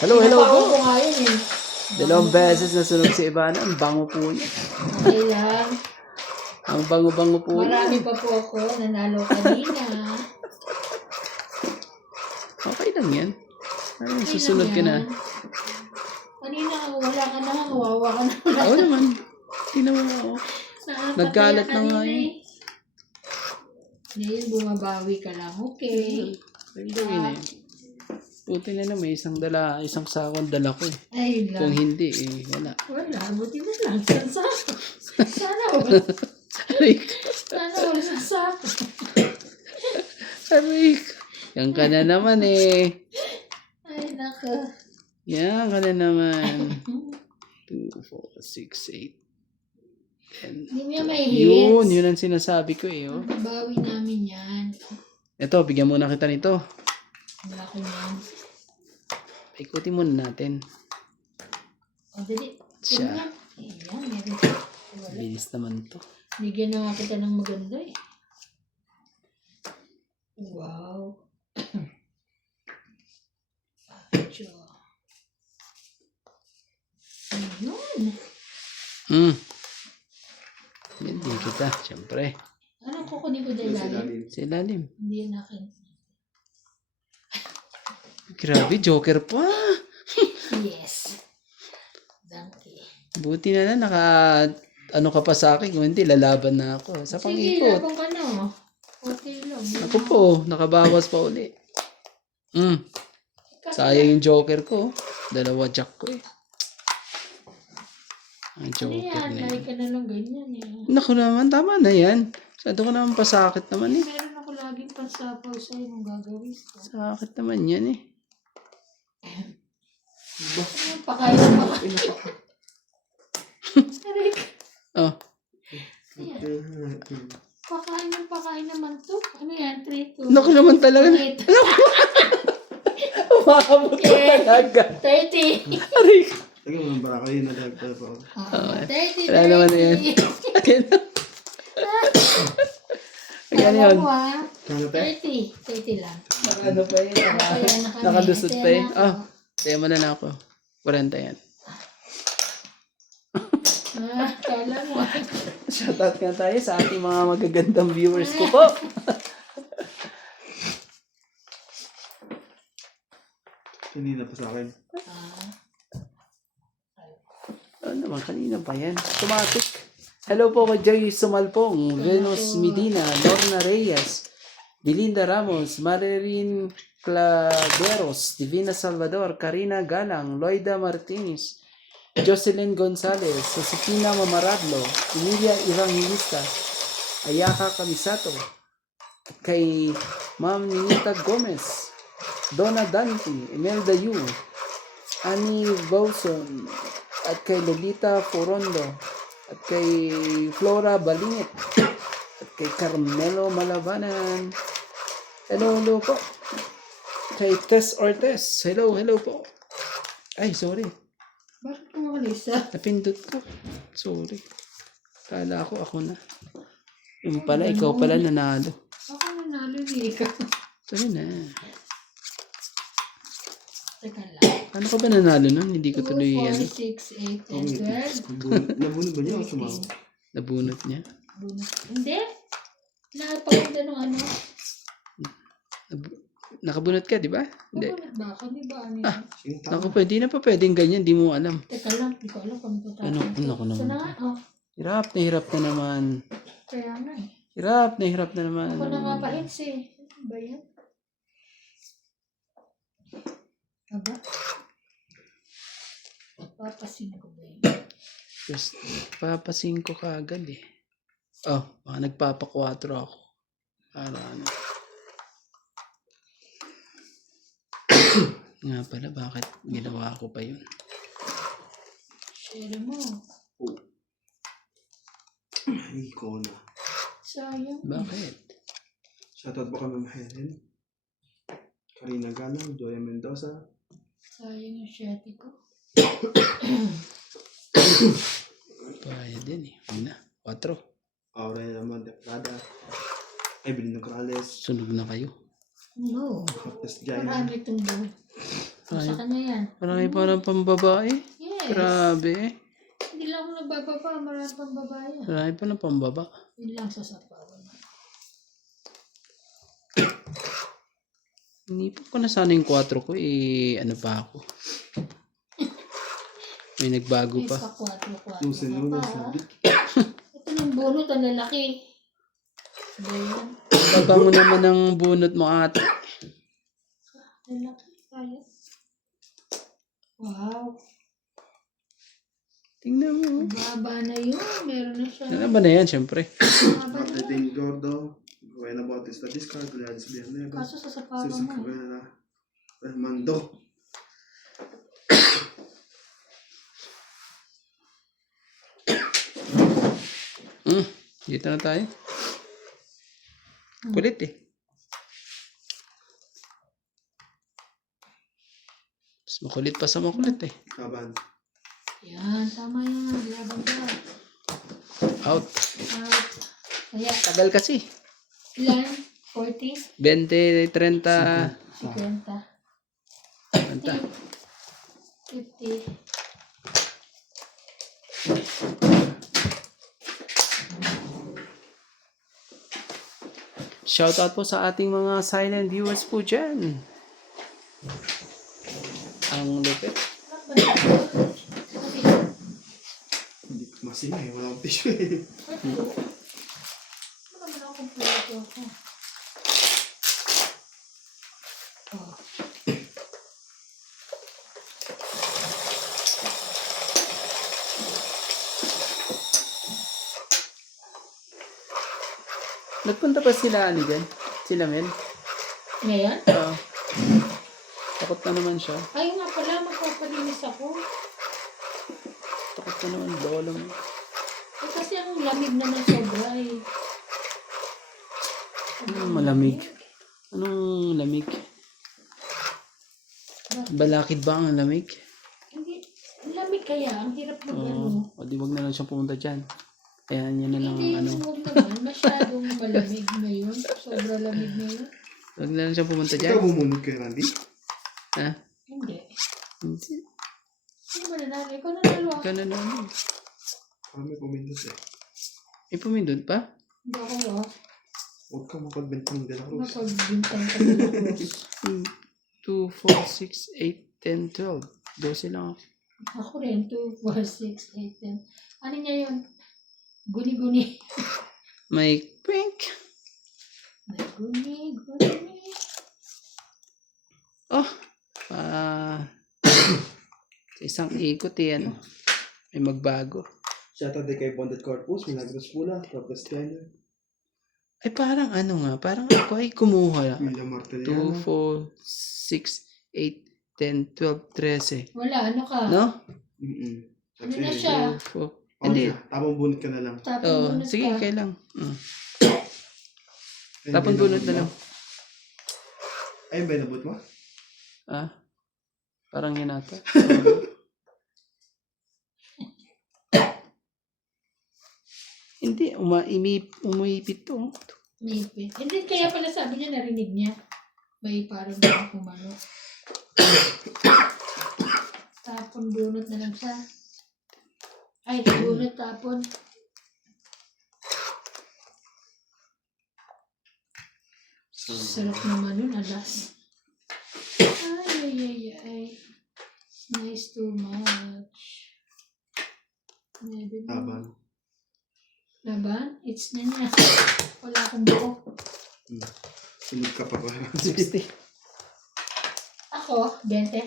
Hello, hello po. Pinapako ko nga yun eh. Dalawang beses na sunog si Ivana. Ang bango po niya. Okay lang. Ang bango-bango po niya. Marami pa po ako nanalo kanina. Okay lang yan. Ay, Okay susunod lang ka na. yan. Kanina wala ka na, kawawa ka na. Oo naman. Tingnan mo ako. Nagkalat na nga kanina yun. eh. Ngayon bumabawi ka lang. Okay. Gawin na yun. Buti na may isang sakong dala ko eh. Ay Kung lang. hindi eh, wala. Wala, buti na lang. Sasako. Sana wala. Aray ko. Sana wala sasako. Aray ko. Yan ka na naman eh. Ay naka. Yan ka na naman. 2, 4, 6, 8, 10. Hindi niya may hits. Yun ang sinasabi ko eh. Oh. Bawi namin yan. Ito, bigyan muna kita nito. Wala ko yan. Ikutin muna natin. O, dali. Siya. Tingnan. Ayan, meron siya. Wala. Bilis naman to. Bigyan na nga kita ng maganda eh. Wow. Pacho. Ayun. Hindi kita, syempre. Anong kukunin ko dahil lalim? Sa ilalim. Hindi yan akin. Grabe, Joker pa. Yes. Donkey. Buti na ano ka pa sa akin. Kung hindi, lalaban na ako. Sa Sige, pang-ikot. labang ka na. Okay lang. Ako po, nakabawas pa uli. Sayang yung Joker ko. Dalawa jack ko eh. Ang Ano Joker yan? na Like yan. ka na lang ganyan eh. Naku naman, tama na yan. Sado ko naman pasakit naman eh. Meron ako laging pansapaw sa'yo nung gagawin ko. Sakit naman yan eh. Ano, pakain mo. Aray ka. Oh, Ayan. Pakain naman to. Ano yan? 3, 2. naku naman talaga. Umakabot ko Eh. talaga. 30. Aray ko. Lagi mo ng barako yun, nadagdag pa ako. 30. Wala naman na yan. Ayan. Ayan yun. Kano te? 30 lang. Ano pa yun? Ayan, Nakalusot pa yun. Ayan Oh, kaya mo na na ako. 40 yan. Kala mo. Shoutout nga tayo sa ating mga magagandang viewers ko po. Kanina pa sa akin. Ano naman, kanina pa yan. Automatic. Hello po kay Joy Sumalpong, Venus Medina, Lorna Reyes, Dilinda Ramos, Marilyn Claveros, Divina Salvador, Karina Galang, Loida Martinez, Jocelyn Gonzalez, Josefina Mamaradlo, Emilia Evangelista, Ayaka Camisato, kay Ma'am Ninita Gomez, Donna Dante, Imelda Yu, Annie Bawson, at kay Lolita Forondo, at kay Flora Balingit, at kay Carmelo Malabanan. Hello po. Kay Tess Ortez. Hello po. Ay, sorry. Bakit kumalis ah? Napindot ko. Sorry. Kala ko ako na. Yung pala, ikaw pala nanalo. Ako nanalo ni ikaw. Sorry na. Teka lang. Ano ka ba nanalo nun? Hindi ko 2, tuloy 4, yan. 6, 8, 10, 12. Nabunod ba niya o sumama? Nabunot niya. Hindi. Napaganda ng ano. Nakabunot ka, di ba? Hindi. Bakit ba ako? Di ba ano yan? Naku, pwede na pa pwedeng ganyan. Di mo alam. Teka lang. Hindi ko alam kung Ano ko Ito naman. na nga. Oh. Hirap na naman. Kaya nga eh. Hirap na naman. Ako na nga pa-hits eh. Ano ba yan? Aba? Papasin ko ba yun? Just, papasin ko ka agad eh. Oh, nagpapa-4 ako. Para ano. Nga pala, bakit ginawa ko pa yun? Share mo. Ay, ko na. Sayang. Bakit? Shoutout po kami Helen. Karina Galang, Joya Mendoza. Sayang yung shete ko. Paya din eh. Yun na. 4. Aurel naman, Deprada. Evelyn Nograles. Sunog na kayo. No. Hotness Giant. Marami itong buhay. Sa kanya yan. Marami pa ng pambabae. Yes. Grabe. Hindi lang ako nagbababa. Marami pang babae. Marami pa ng pambaba. Yun lang sa sapawan. Inipan ko na sana yung 4 ko. Ano pa ako. May nagbago May pa. pa 4-4 Yung sinuno, pa. sabi. Ito ng bunot, ang lalaki. Ayan. Babango naman ng bunot mo ate. Lalaki. Kaya. Wow. Tingnan mo. Baba na yun. Meron na siya. Ano ba na yan, syempre? Baba na Martin yun. Gordo. Buena Bautista Discard. Goliaths Villanueva. Kaso sa sapawan Susan mo. Cabrera. Armando. Dito na tayo. Kulit eh. Mas makulit pa sa makulit eh. Kaban. Yan. Tama yan. Laban ka. Out. Kaya. Tagal kasi. Ilan? 40? 20, 30. 50? 30. 50? Shoutout po sa ating mga silent viewers po dyan. Ang lupit. Hindi masina eh. Wala akong tissue eh. Ano naman ako kumpleto ako? Oh. Nagpunta pa sila ano dyan? Sila men? Ngayon? Oo. Takot na naman siya. Ay nga pala, magpapalinis ako. Takot na naman. Lolo mo. Eh, kasi ang lamig na ng sobra eh. Anong malamig? Anong lamig? Balakid ba ang lamig? Hindi, ang lamig kaya. Ang hirap na Oo. gano'n. O di wag na lang siyang pumunta dyan. Ayan, yan na lang Hindi, ano. huwag naman. Masyadong malamig ngayon. Sobra lamig ngayon. Wag na lang siyang pumunta Ikaw dyan. bumunod kay Randy? Ha? Hindi. Hindi. Sino ba nanalo? Ikaw nanalo ako. Ikaw na lang. Parang may pumindot eh. May pumindot pa? Hindi ako ah. Huwag ka makagbenta ng De La Cruz. Mapagbintang ka na ako. 2, 4, 6, 8, 10, 12. 12 lang ako. Ako rin. 2, 4, 6, 8, 10. Ano niya yun? Guni-guni. May pink. May guni-guni. Oh. Sa isang ikot eh, ano. May magbago. Shoutout din kay Bonded Corpus, Milagros Pula, Tapos Tenor, Ay parang ano nga. Parang ako ay kumuha. William 2, Martellano. 4, 6, 8, 10, 12, 13. Wala. Ano ka? No? Ano na siya? 2, 4. Hindi. Hindi. Tamang bunot ka na lang. Tapos Oh, bunot sige, ka. kailang. Ay, Tapon hindi bunot na lang. Ay, ba nabot mo? Ah? Parang yun ata. Hindi, umipit to. Nipit. Hindi, kaya pala sabi niya, narinig niya. May parang kumano. Tapon bunot na lang siya. Ay, bunot tapon. Sarap naman yun, alas. Ay. Nice too much. Maybe mo. Taban. Laban? It's na niya. Wala akong buhok. Sunod ka pa ba? 60. Ako, 20.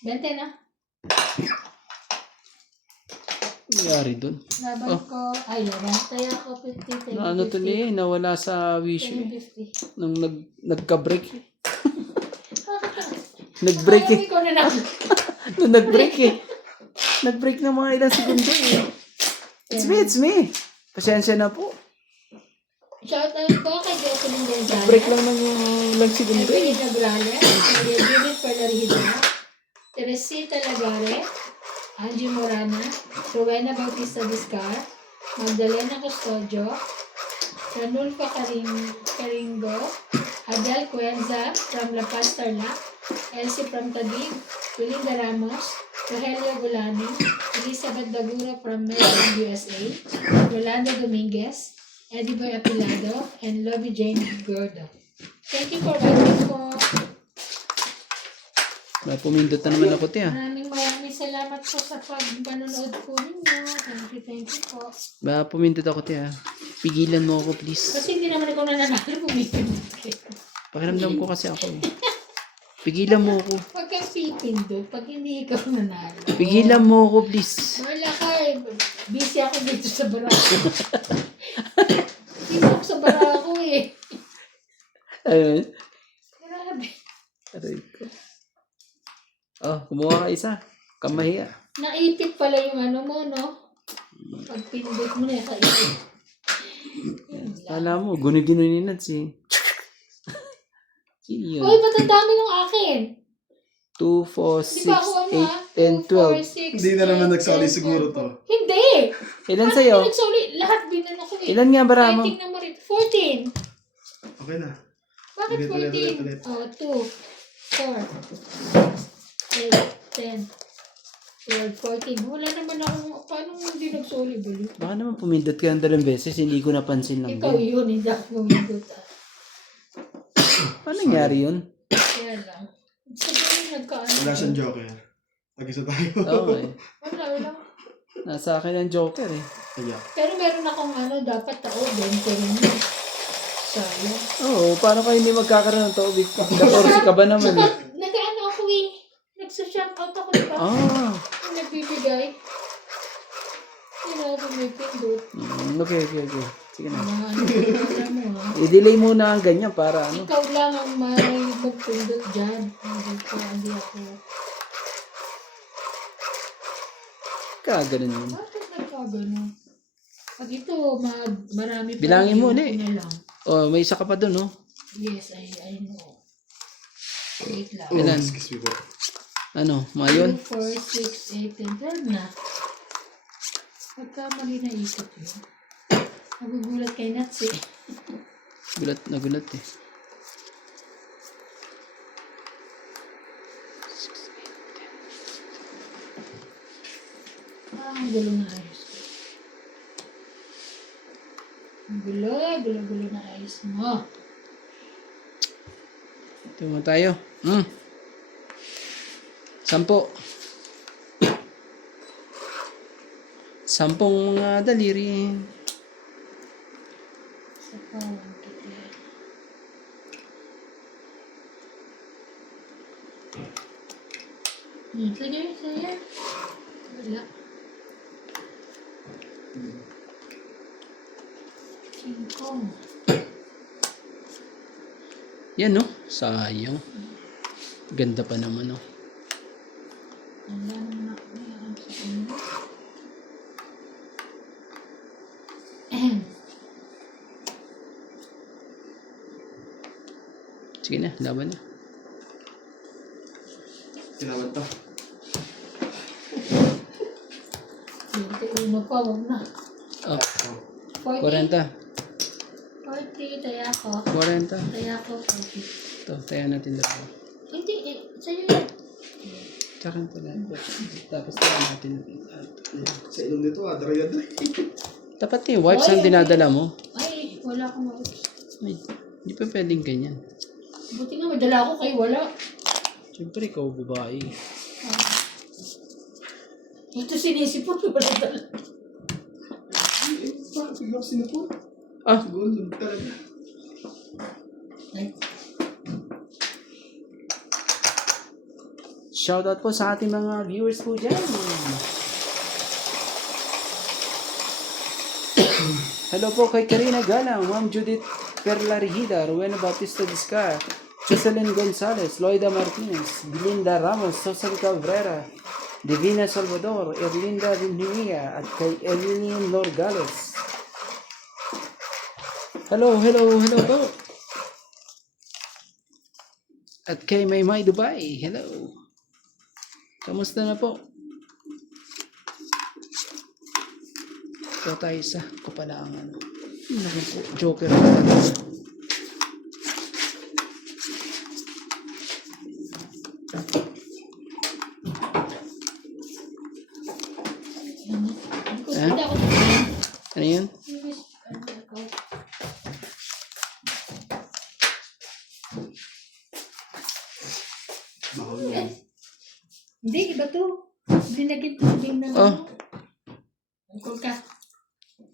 20 na. Nangyari dun. Laban ko. Ay, laban. Kaya ako 50. Na ano to niya eh, nawala sa wish eh. 50. Nung nagka-break eh. Nag-break eh. Ikaw na lang. Nung nag-break eh. Nag-break ng mga ilang segundo eh. It's me. Pasensya na po. Shoutout po kay Jocelyn Gonzalez. Break lang ng ilang segundo eh. Evelyn Nagrales. Maria Judith Perlarida. Teresita Lagare. Angie Morana. Rowena Bautista Vizcar. Magdalena Custodio. Ranulfa Caringo. Adel Cuenza from La Paz, Tarlac. Elsie from Taguig, Belinda Ramos, Rogelio Golani, Elizabeth Dagura from Maryland, USA, Rolando Dominguez, Eddie Boy Apilado, and Lobby Jane Gordo. Thank you for watching po. Pumindot na naman ako, tiya. Maraming salamat po sa pag-panonood po ninyo. Thank you po. Pumindot ako, tiya. Pigilan mo ako, please. Kasi hindi naman ako nananalo, pumipindot kayo. Pakiramdam ko kasi ako eh. Pigilan mo ako. Huwag kang pipindot pag hindi ikaw nanalo. Pigilan mo ako, please. Wala ka eh. Busy ako dito sa barako. Busy ako sa barako eh. Ayun. Grabe. Aray ko. Oh, kumuha ka isa. Kamahiya. Naipit pala yung ano mo, no? Pag pindot mo na, kaipit. Kala mo, guni-guni ni Nads eh. Sino yun? Uy, ba't ang dami ng akin? 2, 4, Di ba ako 6, 8, and 12. Hindi na naman nagsali siguro to. Hindi! Ilan Paano sa'yo? pinagsuli? Lahat binan ako eh. Ilan nga bara mo? Tingnan mo rin. 14. Okay na. Bakit Ulit. 14? Oh, 2, 4, 8, 10, 12, 14. Wala naman akong, paano hindi nagsuli ba yun? Baka naman pumindot ka ng 2 beses, hindi ko napansin lang Ikaw din. yun, hindi ako mamindot. Paano nangyari yun? Kaya lang. Sabi nagkaano. Wala siyang joker. Mag-isa tayo. Oo eh. Wala. Nasa akin ang joker eh. Kaya. Pero meron akong ano, dapat tao din. Pero hindi. Sayang. Oo, paano kayo hindi magkakaroon ng tawid? Katorsi ka ba naman eh? Nag-ano ako eh. Nagsa-shoutout ako, di ba? Ah, Nagbibigay. Hindi na ako may pindot. okay. Sige na. Mga ano, alam mo ha. I-delay muna ang ganyan para ano. Ikaw lang ang may magpindot dyan. Hindi ako. Kaganon yun. Bakit nagkagano? Pag ito, marami pa. Bilangin mo yun, ulit. na lang. Oh, may isa ka pa dun, no? Yes, I know. Wait lang. Oh, Ilan? excuse me po. Ano, mayon? 2, 4, 6, 8, and 12 na. Pagka mali na ikot yun. Nagugulat kay Nats eh. Nagulat eh. Ang gulo na ayos ko. Ang gulo na ayos mo. Ito mo tayo. 10. 10 mga daliri. Sa pawang kita. Lagay mo sa'yo. Wala. Singkong. Yan, no? Sayang. Ganda pa naman, no? Wala naman ako mayroon sa inyo. Sige na, laban na. Kailangan to. Uno pa, wag na. Oh, 40. 40. 40, taya ko. 40. Taya ko, 40. Ito, tayo natin dalawa. Hindi, sa'yo yun. Tsaka pala. Tapos tayo natin. Sa ilong nito, adray. Dapat yung wipes ang dinadala mo. Ay, wala akong wipes. Ay, hindi pa pwedeng ganyan. Buti nga, may dala ako kayo, wala. Siyempre, ikaw babae. Ito sinisipot, wala dala. Parang biglang sinapot. Ah, Siguro, talaga. Ay, shoutout po sa ating mga viewers po dyan. Hello po kay Karina Galang, Ma'am Judith Perlarigida, Rowena Bautista Discar, Jocelyn Gonzalez, Loida Martinez, Belinda Ramos, Sosan Cabrera, Divina Salvador, Erlinda Vinimia, at kay Evelyn Lorgales. Hello po. At kay Maymay Dubai, hello. Kamusta na po? Ito tayo sa kapalangan. Naku po, joker na talaga. Hindi ako tingin. Ano yun? Bawal yan. Hindi, iba to. Hindi naging tubig ng Oh. Angkol ka.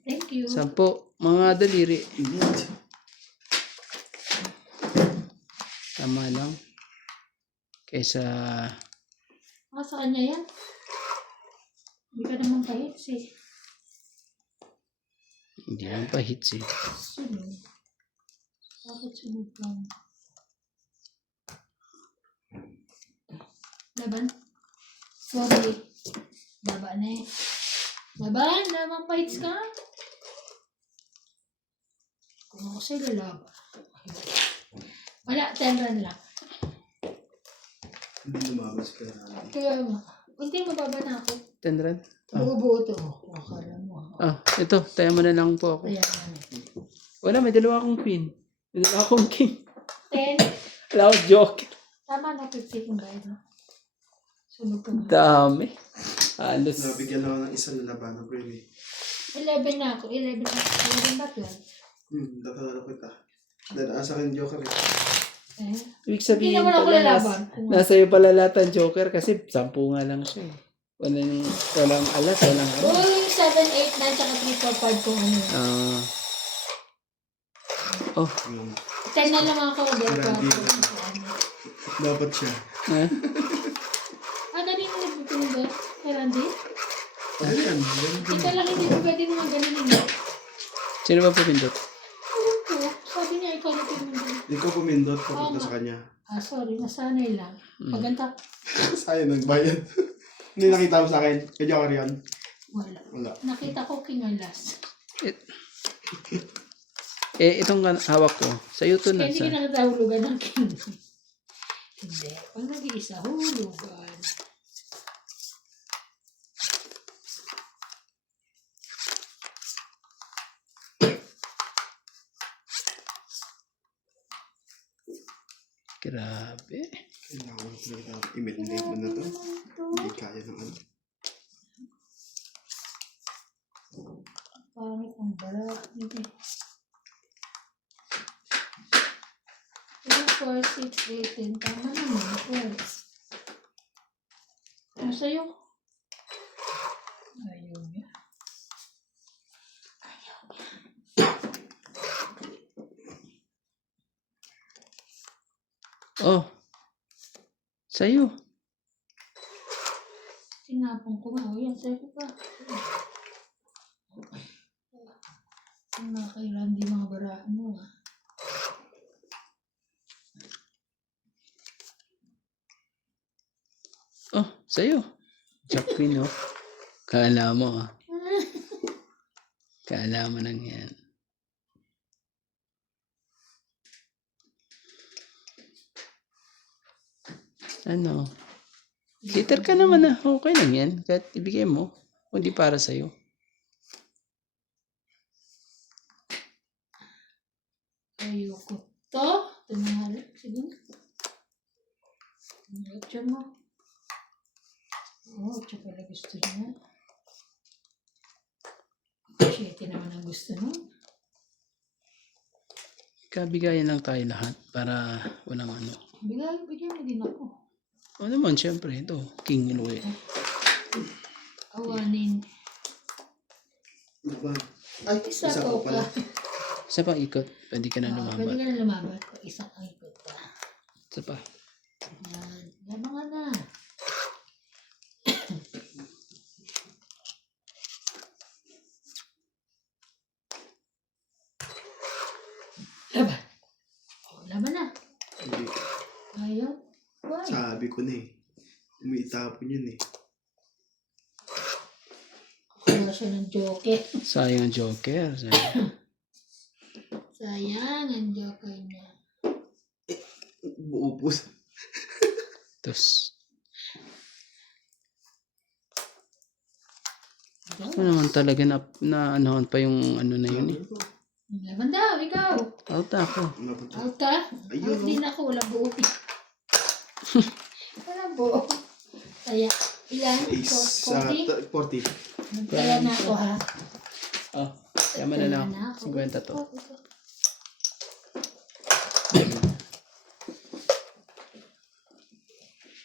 Thank you. 10. Mga daliri. Init. Tama lang. Kaysa... Sa kanya yan. Hindi ka naman kahit Hindi lang pahits eh. Sunog. Bakit sunog lang? Laban? Sorry. Baba na eh. Laban? Lamang pahits ka? Kung ako sa'yo lalaba. Wala, 10 run lang. Hindi lumabas ka. Kaya nga. Hindi, mababa na ako. 10 rand? Buo-buo to. Akala mo. Ito. Tayo mo na lang po ako. Kaya nga. Wala, may dalawa akong queen. May dalawa akong king. 10. Wala akong joker. Tama na 50 kung bayad mo. Sunog ka mo. Dami. Halos. Nabigyan ako ng isang labanan, really. 11 na ako. 11 na. 11 ba 12? Nakalaro kita. Dahil sa akin joker eh. Ibig Hindi sabihin naman ako pala, lalaban. nasa iyo pala lahat ang joker kasi 10 nga lang siya eh. Walang alas, walang ano. Uy, 7, 8, 9, tsaka 3, 4, 5 kung ano. Oh, 10 na lang ako. Grabe. Dapat siya. eh? Kanina nagpipin ba? Kay Randy? Ano yan? Ito lang hindi ko pwede naman ganun yun. Sino ba pupindot? Alam ko, sabi niya ikaw na pinundin. Hindi ko pumindot papunta sa kanya. Sorry, nasanay lang. Paganta, Sayang, nagbayad. Hindi nakita mo sa akin. Kay joker yan. Wala. nakita ko King Alas. Itong hawak ko. Sa'yo to na. Kaya hindi ka nakatahulugan ng King. Hindi. Pag nag-iisa, hulugan. Grabe. Kailangan ko talaga i-medlate mo na to. Hindi kaya ng ano. Pangit ang bara. Hindi. 3, 4, 6, 8, 10. Tama naman. 12. Ano sa'yo? Ayaw niya. Oh. Sa'yo. Sinapong ko nga. O yan, sa'yo pa. Ang nakakailan di mga barahan mo. Oh, sa'yo. Jack Queen, oh. Kala mo, ah. Kala mo lang yan. Ano? Hitter ka naman, ah. Okay lang yan. Kahit ibigay mo. Kung di para sa'yo. Ayoko to. Ito na nga lang. Sige na. Ocho mo. Oo, ocho pala gusto niya. 7 naman ang gusto mo. Kabigayan lang tayo lahat para walang ano. Bigyan mo din ako. O naman, syempre, ito. King Louie. Awanin. Ano ba? Ay, Isa isa ko ko pa. pala. Isa pang ikot. Pwede ka na Pwede lumaban. ka na lumaban. Isang ang ikot pa. Isa pa. Yan. Labangan na. Laban. Laban na. Hindi. Ayaw. Why? Sabi ko na eh. Umiitapon yun eh. Kuha siya ng joker. Sayang ang joker. Sayang ang joker niya. Buo po. Tapos, ano naman talaga na anohan pa yung ano na yun eh. Laban daw, ikaw. Out ako. Out ka? Ayun, Out din ako. Walang buo. Walang buo. Kaya, ilan? Is 40? 40. Nagtaya na ako ha. Oh, yaman na lang. Nagtaya ako. 50 to.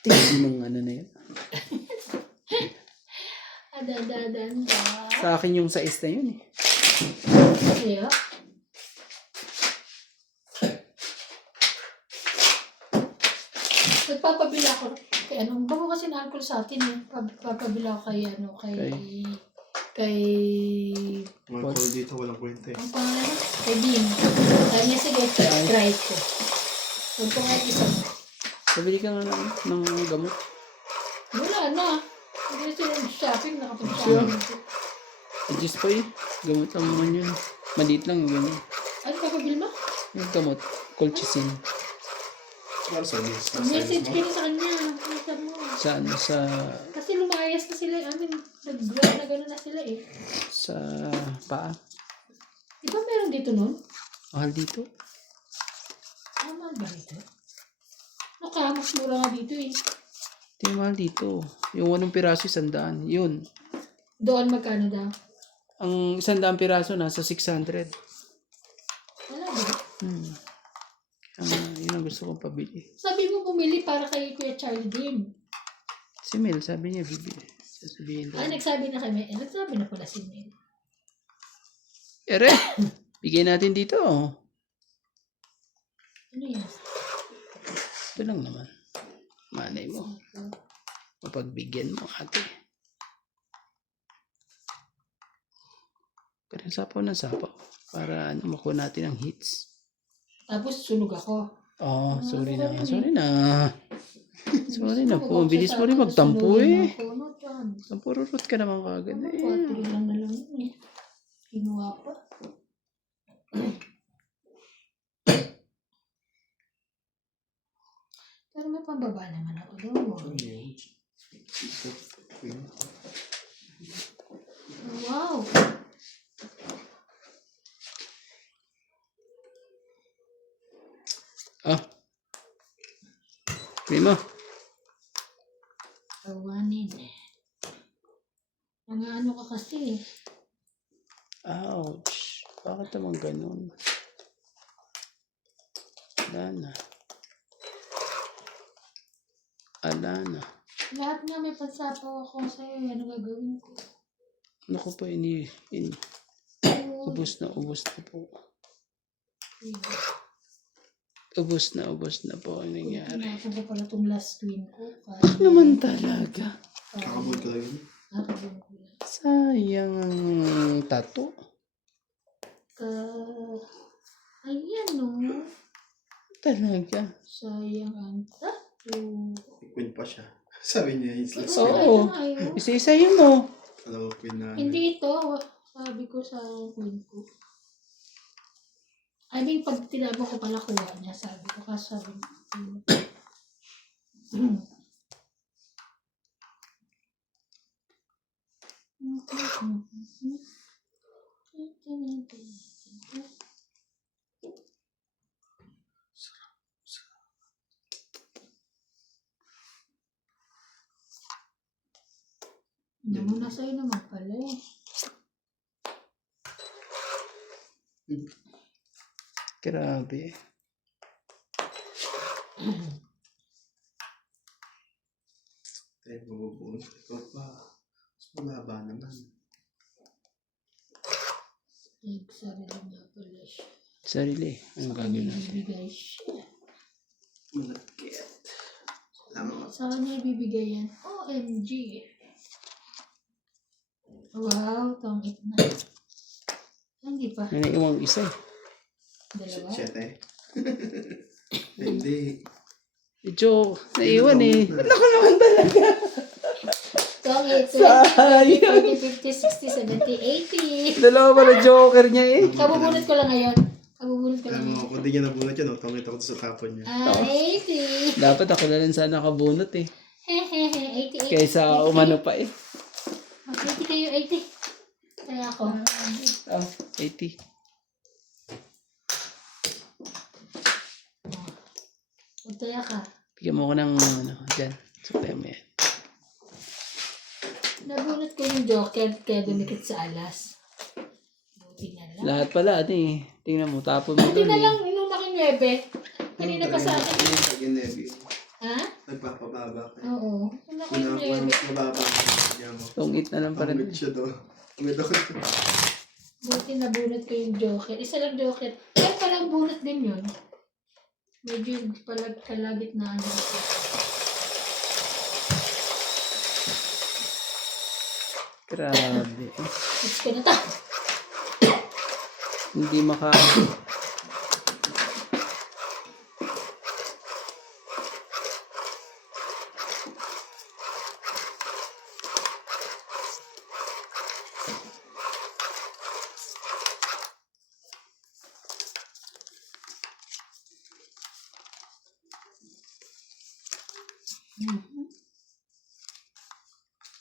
Tingin mong ano na yun. Adadadanda. Sa akin yung size na yun eh. Kaya? Nagpapabila ako. Kay ano, bago kasi na alcohol sa atin eh. Papabila ako kay ano, kay Mga call dito, walang kwenta eh. ang pangalan? Kay Bean. Sabi niya, sige, try ko. Huwag ko nga isa. Sabili ka nga ng gamot. Wala na. Hindi na sila shopping, nakapag-shopping. Adjust pa eh. Gamot lang naman yun. Maliit lang yung ganyan. Ano papabil mo? Yung gamot. Colchicine. Ano sa list? Message kayo sa kanya. Ano sabi mo? Saan? Sa... Kasi lumayas na sila. Nag-grow na gano'n na sila eh. Sa paa. Di ba meron dito nun? Mahal dito. Mahal ba dito? Mas mura nga dito eh. Ito yung mahal dito. Yung 8 piraso, 100. Yun. Doon magkano daw? Ang 100 piraso nasa 600. Wala ba? Yun ang gusto kong pabili. Sabi mo bumili para kay Kuya Charlie din. Si Mel, sabi niya bibili. Sasabihin daw. Nagsabi na kami. Nagsabi na pala si Mel. Ere, bigay natin dito. Ano yan? Ito lang naman. Manay mo. Mapagbigyan mo ate. Parang sapaw ng sapaw. Para makuha natin ang hits. Tapos sunog ako. Oh, sorry na. Sorry na. Sorry na po. Ang bilis mo rin magtampo eh. Nampururot ka naman kagad eh. Patri lang na lang yun eh. Kinuha pa. Pero may pambaba naman ako doon. Wow! Ah. Primo. Tawanin. Mga ano ka kasi. Ouch. Bakit naman ganun? Wala na. Ala na. Lahat nga may pansapaw ako sa'yo. Ano gagawin ko? Ano ko pa ubos na po. Ubos na po ang nangyari. Pinapon ko pala itong last twin ko. Ano naman talaga? Kakabot ka lang yun. Nakabong ko lang. Sayang ang tato. Ayan no. Talaga. Sayang ang tato. Queen pa siya. Sabi niya, useless. Oo. Isa-isa yun mo. Alam mo, queen na. Hindi ito. Sabi ko sa queen ko. I mean, pag tinabang ko pala kuha niya, sabi ko. Kasi sabi ko. Namuna sa'yo naman pala eh. Grabe. Tayo bubunod. Ikaw pa. Mas mababa naman. Nagsarili nga pala siya. Sarili. Anong gagawin natin? Ibibigay siya. Malakit. Salamat. Sa kanya ibibigay yan. OMG. Wow, tongit na. Hindi pa. Ano yung isa eh? Dalawa. Siyete. Hindi. Medyo naiwan eh. Naku naman talaga. Tongit. 20, Sayang. 40, 50, 60, 70, 80. Dalawa pala joker niya eh. Kabubunot ko lang ngayon. Kabubunot ko lang Alam mo, ngayon. kung di niya nabunot yan, tangit ako sa tapon niya. 80. Dapat ako na lang sana nakabunot eh. Hehehe, 88. Kaysa umano pa eh. 80 kayo, 80. Kaya ako. 80. Magtaya ka. Bigyan mo ko ng ano, dyan. Supply mo yan. Nabunot ko yung jacket kaya dumikit sa alas. Buti na lang. Lahat pala, ate. Tingnan mo, tapon mo Buti doon na eh. lang, inuna kay 9. Kanina pa sa akin. Pag-inebi. Ha? Nagpapababa ka. Oo. Inuna kay Kunakuha 9. mas mababa ka. Kaya mo. Tungit na lang pa rin. Pangit siya doon. Pangit ako. Buti nabunot ko yung jacket. Isa lang jacket. Kaya palang bunot din yun. Medyo kalagitnaan na ako. Grabe. Gusto ko na ta. Hindi maka...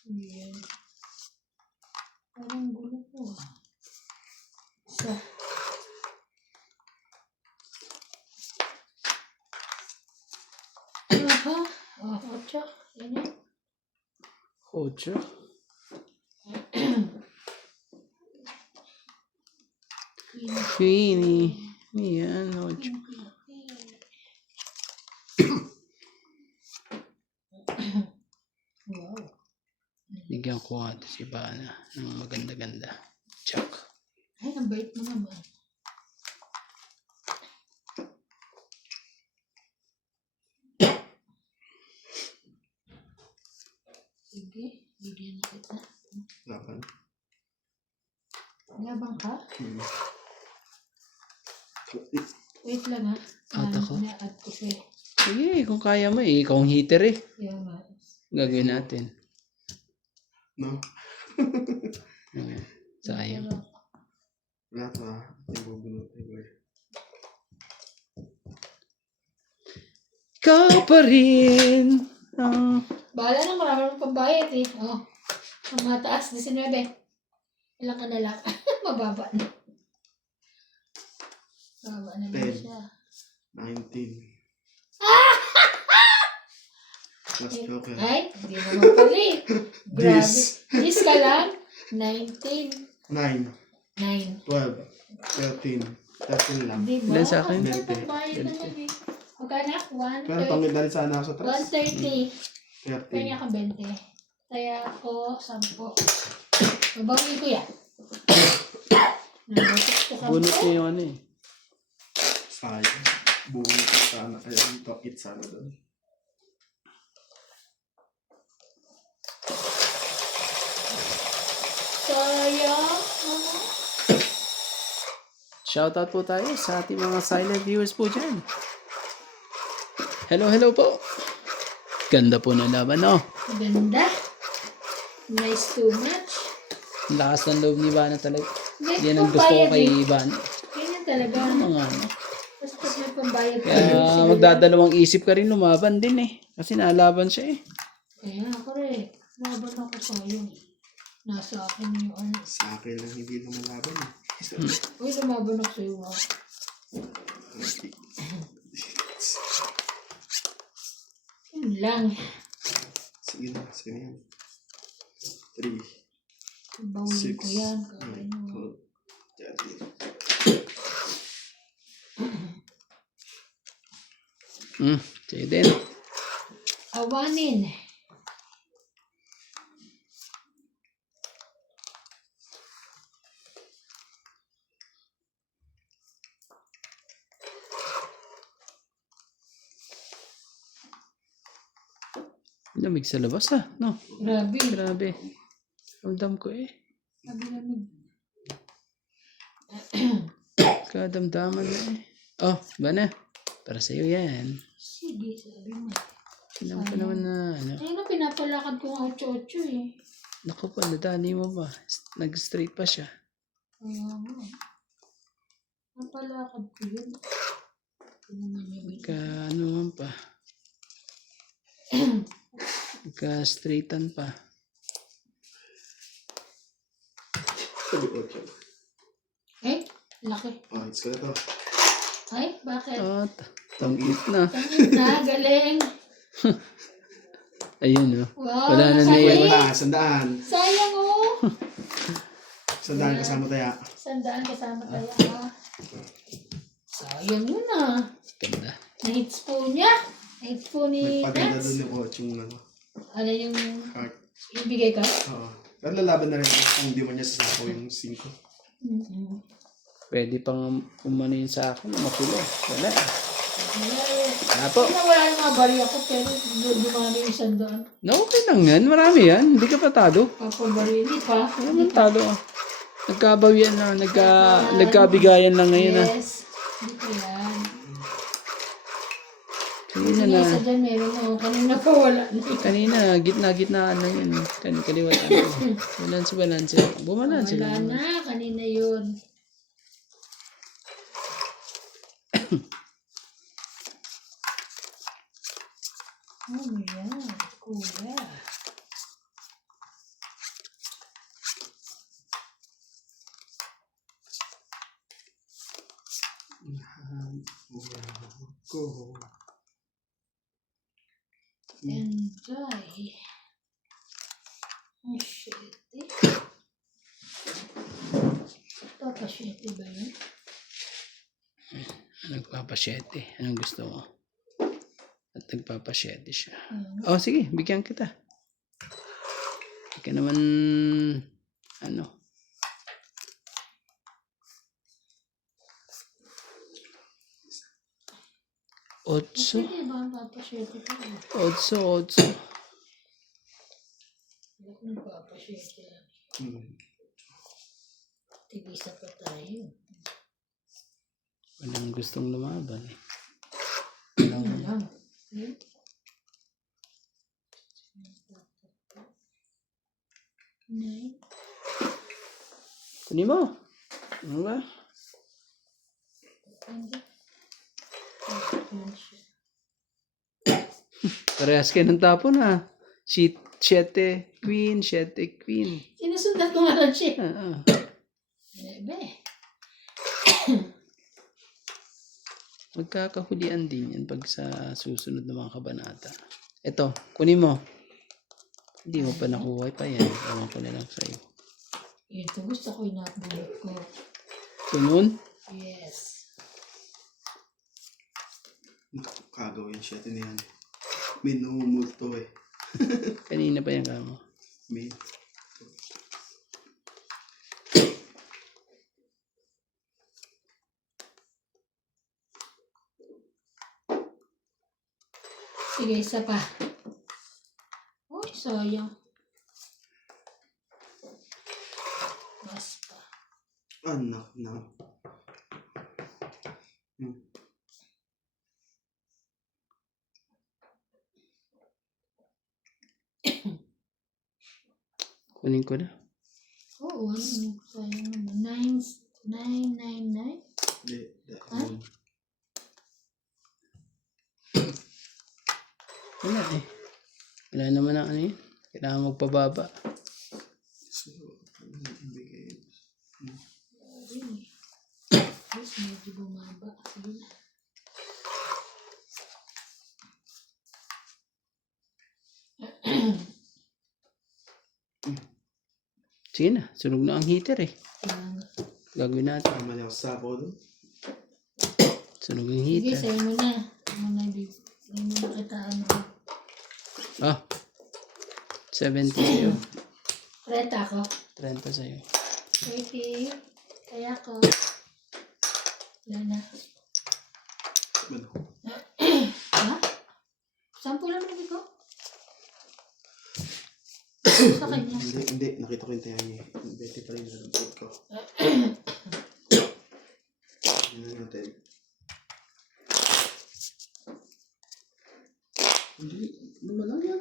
Ayan. Parang gulo po. Isa. Aha. Ah, 8. Yan yan. 8. Queenie. Yan, 8. Wow. Bigyan ko nga ito si Bana ng maganda-ganda. Chuck. Ay, ang bait mo naman. Sige, bigyan na kita. Laban. Labang ka? Hmm. Wait lang ha. Out ako? Na-add ko sa'yo. Sige, kung kaya mo eh. Ikaw ang heater eh. Kaya nga. Gagawin natin. No? Sayang. Wala to ah. Hindi mo bunot. Ikaw pa rin. Ah. Bahala na, marami mong pambayad eh. Oh. Ang mataas, 19. Ilang ka na lang. Mababa na. Mababa na lang 10. siya. 19. Last joke yan. Ay, hindi naman pala eh. Grabe. This. This ka lang. 19. 9. 9. 12. 13. 13 lang. Di ba? Ilan sa akin? Ang pambayad naman eh. Magkana? Pero pangit na rin sana ako sa tres. 130. Kanya 13. ka 20. Kaya ako 10. Mabawi ko yan. Nabatok ko ka Bunot niya yung ano eh. Sayang. Buong ko sana. Kaya dito, it sana doon. Sayang. Shoutout po tayo sa ating mga silent viewers po dyan. Hello, hello po. Ganda po ng laban, no? Ganda. Nice too much. Lakas ng loob ni Ivana talaga. May Yan ang gusto ko pambayad kay eh. Ivana. Ganyan talaga. Mga ano. Basta may pambayad pa Kaya rin. magdadalawang isip ka rin lumaban din eh. Kasi nalaban siya eh. Kaya ako rin. Laban ako sa'yo. Nasa akin yung ano. Sa akin lang hindi lumalaban eh. Uy, lumaban ako sa'yo. Wow. Yun lang. Sige na, sige na yan. 3, Bawin 6, ko yan. 9, 12, 13. Sa'yo din. Awanin. Lamig sa labas ah. No? Grabe. Grabe. Ramdam ko eh. Lamig. Kadamdaman na eh. Oh, Bana. Para sa'yo yan. Sige, sabi mo. Sinabi ko naman na ano. Ayun na, pinapalakad ko ang 8-8 eh. Naku pa, nadali mo ba? Nag-straight pa siya. Kaya mo. Napalakad ko yun. Ito naman yung Ka ano man pa. Ka-straightan pa. Sabi ko siya. Eh, laki. Oh, it's ka na to. Ay, bakit? At, tangit na. Tangin na, galing. Ayun, oh. Wow, Wala na sayang. naiwan. Sandaan. Sayang oh. Sandaan kasama tayo. Sandaan kasama tayo. Sayang yun ah. Ganda. Na-hits po niya. Na-hits po ni Nagpaganda Nats. doon yung coach yung ano. Ano yung Heart. ibigay ka? Oo. Pero lalaban na rin kung hindi mo niya sasako yung 5. Pwede pang umano yun sa akin. Mapulo. Wala. Wala po. Wala yung mga bari ako pero dumami yung sandaan. No, okay lang yan. Marami yan. Hindi ka patado. Papabari. Hindi pa. Wala man talo. Nagkabawian lang. Nagkabigayan lang ngayon. Ah. Yes. Hindi pa yan. Kanina Yung na. isa dyan meron na. Kanina pa wala na. Kanina, gitna-gitnaan lang yun. Kaliwatan ko. Balance. Bumalanse Wala lang. na. Kanina yun. Oh, yan. Kuya. Go. Enjoy. Ang shitty. Papasyete ba yun? Nagpapasyete. Anong gusto mo? At nagpapasyete siya. Oh, sige. Bigyan kita. Hindi ka naman, ano. Otso. Pwede ba ang papasyete ka? Otso. Bakit nagpapasyete lang? Tigisa pa tayo. Walang gustong lumaban. Ano lang? Nine. Kunin mo. Ano ba? Parehas kayo ng tapon ha. 7 queen. Sinusundan ko nga lang siya. Bebe. Magkakahulian din yan pag sa susunod na mga kabanata. Ito, kunin mo. Hindi mo pa nakuha pa yan. Ewan ko na lang sa'yo. Ito gusto ko yung nakabulot ko. Sunod? Yes. Kagawin siya. Ito na yan. May namumulto eh. Kanina pa yan kamo. May. Sige, isa pa. Uy, sayang. Mas pa. Anak na. Kunin ko na. Oo, sayang naman. 999? Hindi. Wala eh. Wala naman ang ano yun. Kailangan magpababa. So, bigay. Yes, medyo bumaba. Sige na. Sige na. Sunog na ang heater eh. Gagawin natin. Tama niya ako sa ako doon. Sunog ang Sige, heater. sa'yo mo na. Hindi mo nakita ano. Ah. 70 sa'yo. 30 ako. 30 sa'yo. 30. Kaya ako. Wala na. Ano? Ha? 10 lang nabi ko? Sa kanya. Hindi. Nakita ko yung tayo niya. Bete pa rin sa lambot ko. Ano natin? Hindi. Naman lang yan.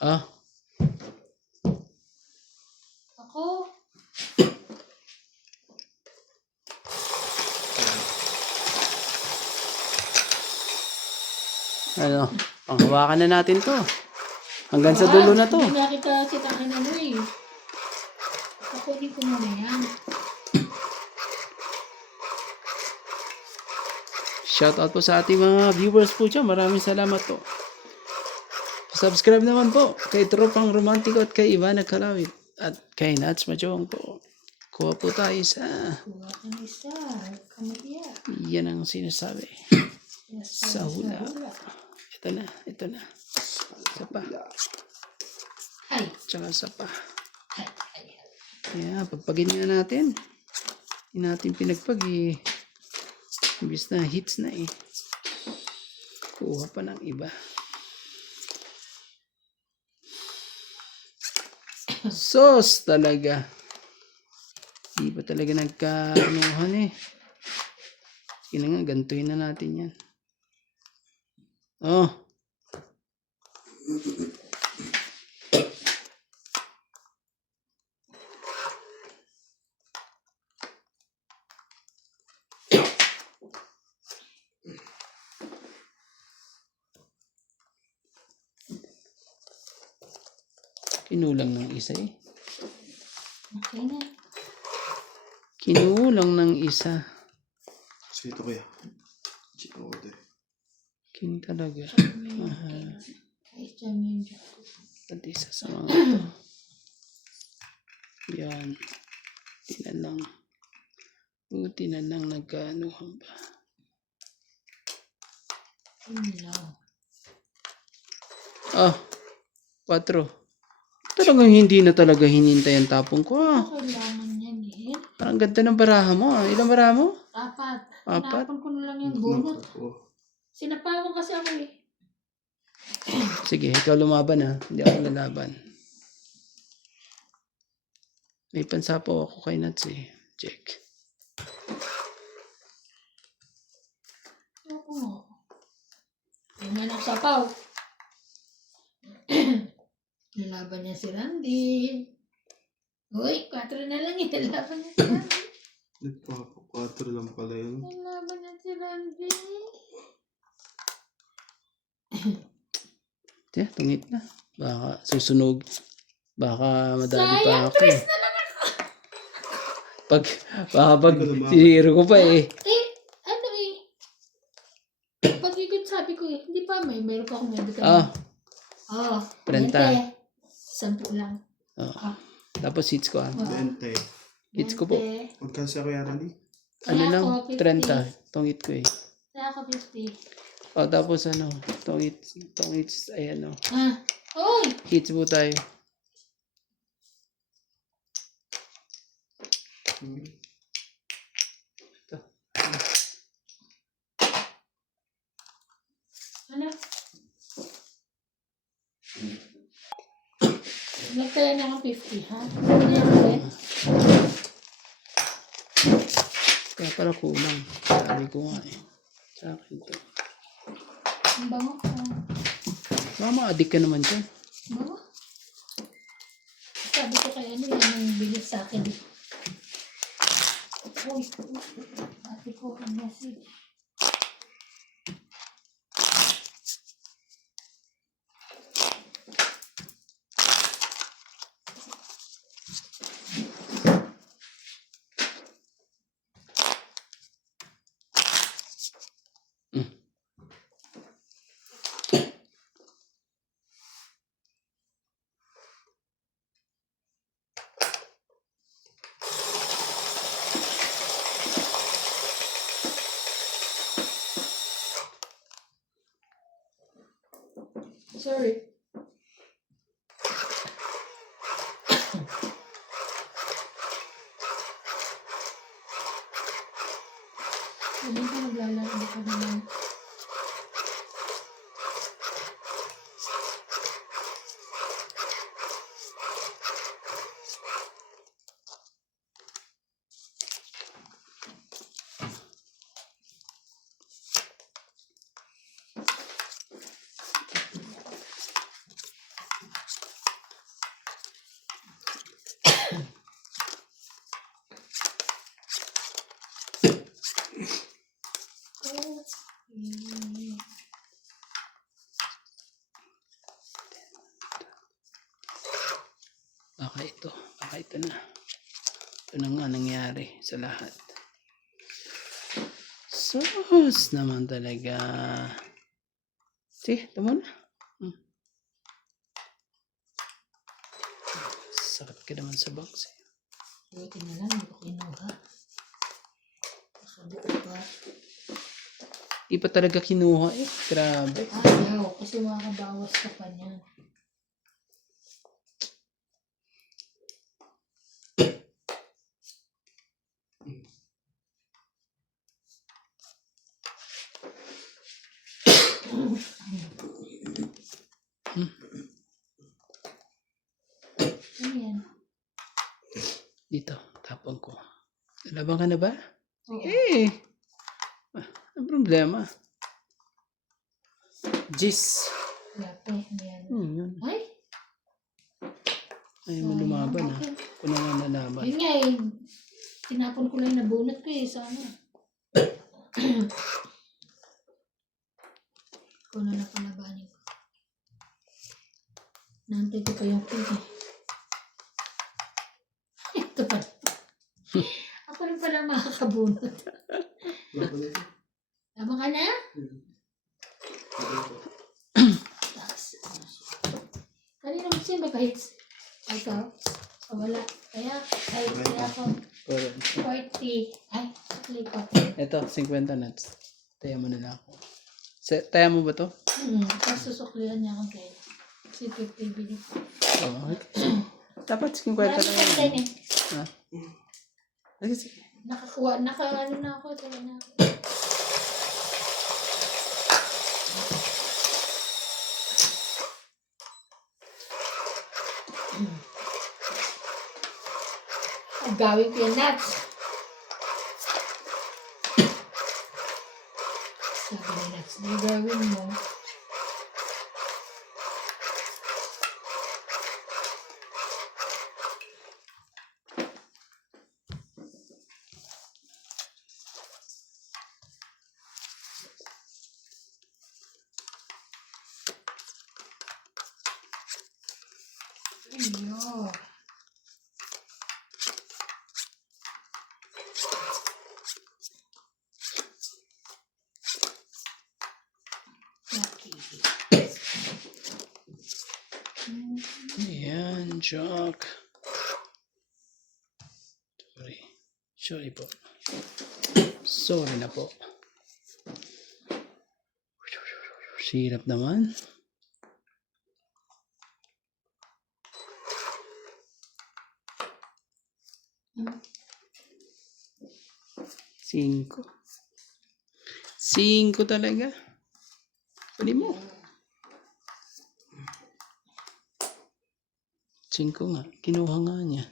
Ah. Ako. Ano? Panghawakan na natin to. Hanggang sa dulo na to. Hindi nakita ano eh. Pakunin ko muna yan. Shoutout po sa ating mga viewers po dyan. Maraming salamat po. Subscribe naman po kay Tropang Romantiko at kay Ivana Kalawit. At kay Nats Majong po. Kuha po tayo sa... Kuha ka ng isa. Kamaya. Yan ang sinasabi. Sa hula. Ito na, ito na. Isa pa. Ay. Tsaka isa pa. Ay. Ay. Kaya, pagpagin nga natin. Hindi natin pinagpag eh. Imbis na hits na eh. Kuha pa ng iba. Sos talaga. Di ba talaga nagkaanuhan eh. Sige na nga, gantuhin na natin yan. Oh. Kinulang ng isa eh. Okay na. Kinulang ng isa. Sito kaya. Chito ko tayo. Kin talaga. Ay, dyan yun dyan. At isa sa mga ito. Yan. Buti na lang. Buti na lang nagkaanuhan pa. Yun lang. Ah. 4. Talagang hindi na talaga hinintay ang tapong ko ah. Kailangan yan eh. Parang ganda ng baraha mo ah. Ilang baraha mo? 4. 4? Tinapon ko na lang yung bunot. Oh. Sinapawan kasi ako eh. Sige, ikaw lumaban ah. Hindi ako lalaban. May pansapaw ako kay Nats eh. Check. Oo. Yung nga nagsapaw. Nilaban niya si Randy. Uy, 4 na lang eh. Nilaban niya si Randy. Nagpapa-4 lang pala yun. Nilaban niya si Randy. Tiyan, tungit na. Baka susunog. Baka madali pa Sayang, ako 3 eh. na lang ako. Baka pag siniro ko pa eh. Ano eh. Pag-ikot sabi ko eh. Hindi pa, mayroon pa akong medical. Ah, Oo. 30. 10 lang. Oh. Tapos hits ko ah. 20. Hits ko po. 20. Magkasi ako yan, Randy? Ano Kaya lang? ako, 30. Tong hit ko eh. Kaya ako 50. Oh, tapos ano? Tong hits. Ayan oh. Ah. Uy! Hits po tayo. Ito. Ano? Nagkaya na akong 50, ha? Ano yan ulit? Kaya pala kulang. Sabi ko nga eh. Sa akin to. Ang bango. Mama, adik ka naman dyan. Bango. Sabi ko kaya ano yan ang bilis sa akin. Uy, ate ko ang message. Sorry. Hindi ka naglalaro ka naman. Baka ito na. Ito na nga nangyari sa lahat. Sus naman talaga. See, ito muna. Sakit ka naman sa box eh. Buti na lang, hindi ko kinuha. Nakabuo pa. Di pa talaga kinuha eh. Grabe. Ayaw, kasi makakabawas ka pa niyan. Ano yan? Dito, tapon ko. Laban ka na ba? Oo. Eh! Ang problema. Jis. Wala pa eh. Ano yan? Yun. Ay! Ayaw mo lumaban bakit? Kung na nalaban. Yun nga eh. Tinapon ko lang yung nabunot ko eh. Sana. Kung ano na palabanin ko. Nantay ko pa yung pig eh. Ito pa. Ako rin pala makakabunot. Tama ka na? Taas. Kanina mo siya may kahits. Ay, ikaw? So, wala. Kaya ako. 40. Ay, sakli ko. Ito, 50 nuts. Taya mo na lang ako. Taya mo ba to? Tapos susuklihan niya akong kayo. Kasi 50 bili. Oo. Dapat 50 Marami lang pa yun. din eh. Ha? Sige. Nakakuha, ano na ako. Tala na ako. Gawin ko yung nuts. Sabi ni nuts, na gawin mo. Iyo. Ayan, joke. Sorry po. Sorry na po. Sirap naman. Cinco. 5 talaga. Pwede mo. 5 nga. Kinuha nga niya.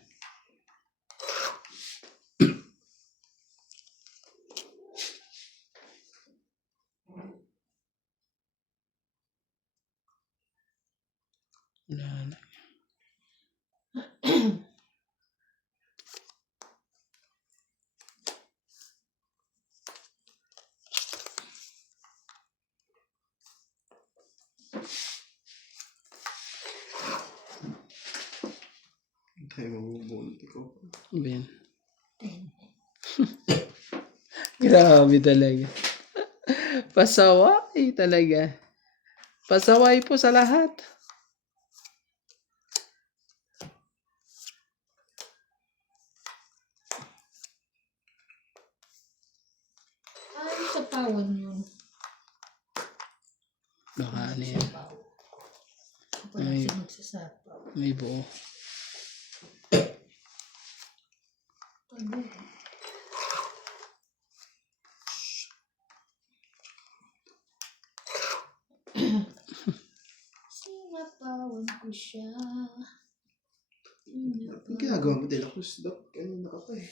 Wala na. Tayo mabubunot ko. Ano ba yan? Grabe talaga. Pasaway talaga. Pasaway po sa lahat. Ano sa pawan yun? Baka ano yan. Ako lang Ay. siya magsasapaw. May buo. Ano? Sinapawan ko siya. Ang ginagawa mo din ako, Doc. Kanina ka pa eh.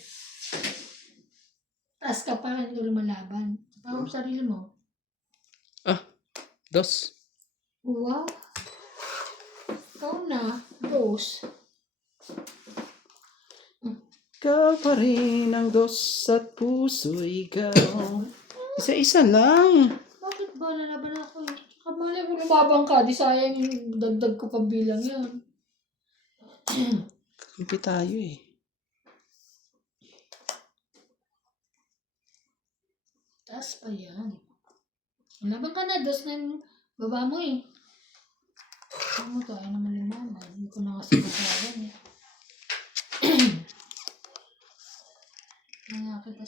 Taas ka pa, hindi ko lumalaban. Pawan mo sarili mo. Dos. Wow. Ikaw na. Dos. Ikaw pa rin ang dos at puso ikaw. Isa-isa lang. Bakit ba nalaban ako eh? Kamali mo lumabang ka. Di sayang yung dagdag ko pang bilang yun. Kampi tayo eh. Taas pa yan. Laban ka na. Dos na yung baba mo eh. Ano mo tayo naman limaman. Hindi ko na kasi kasaban eh.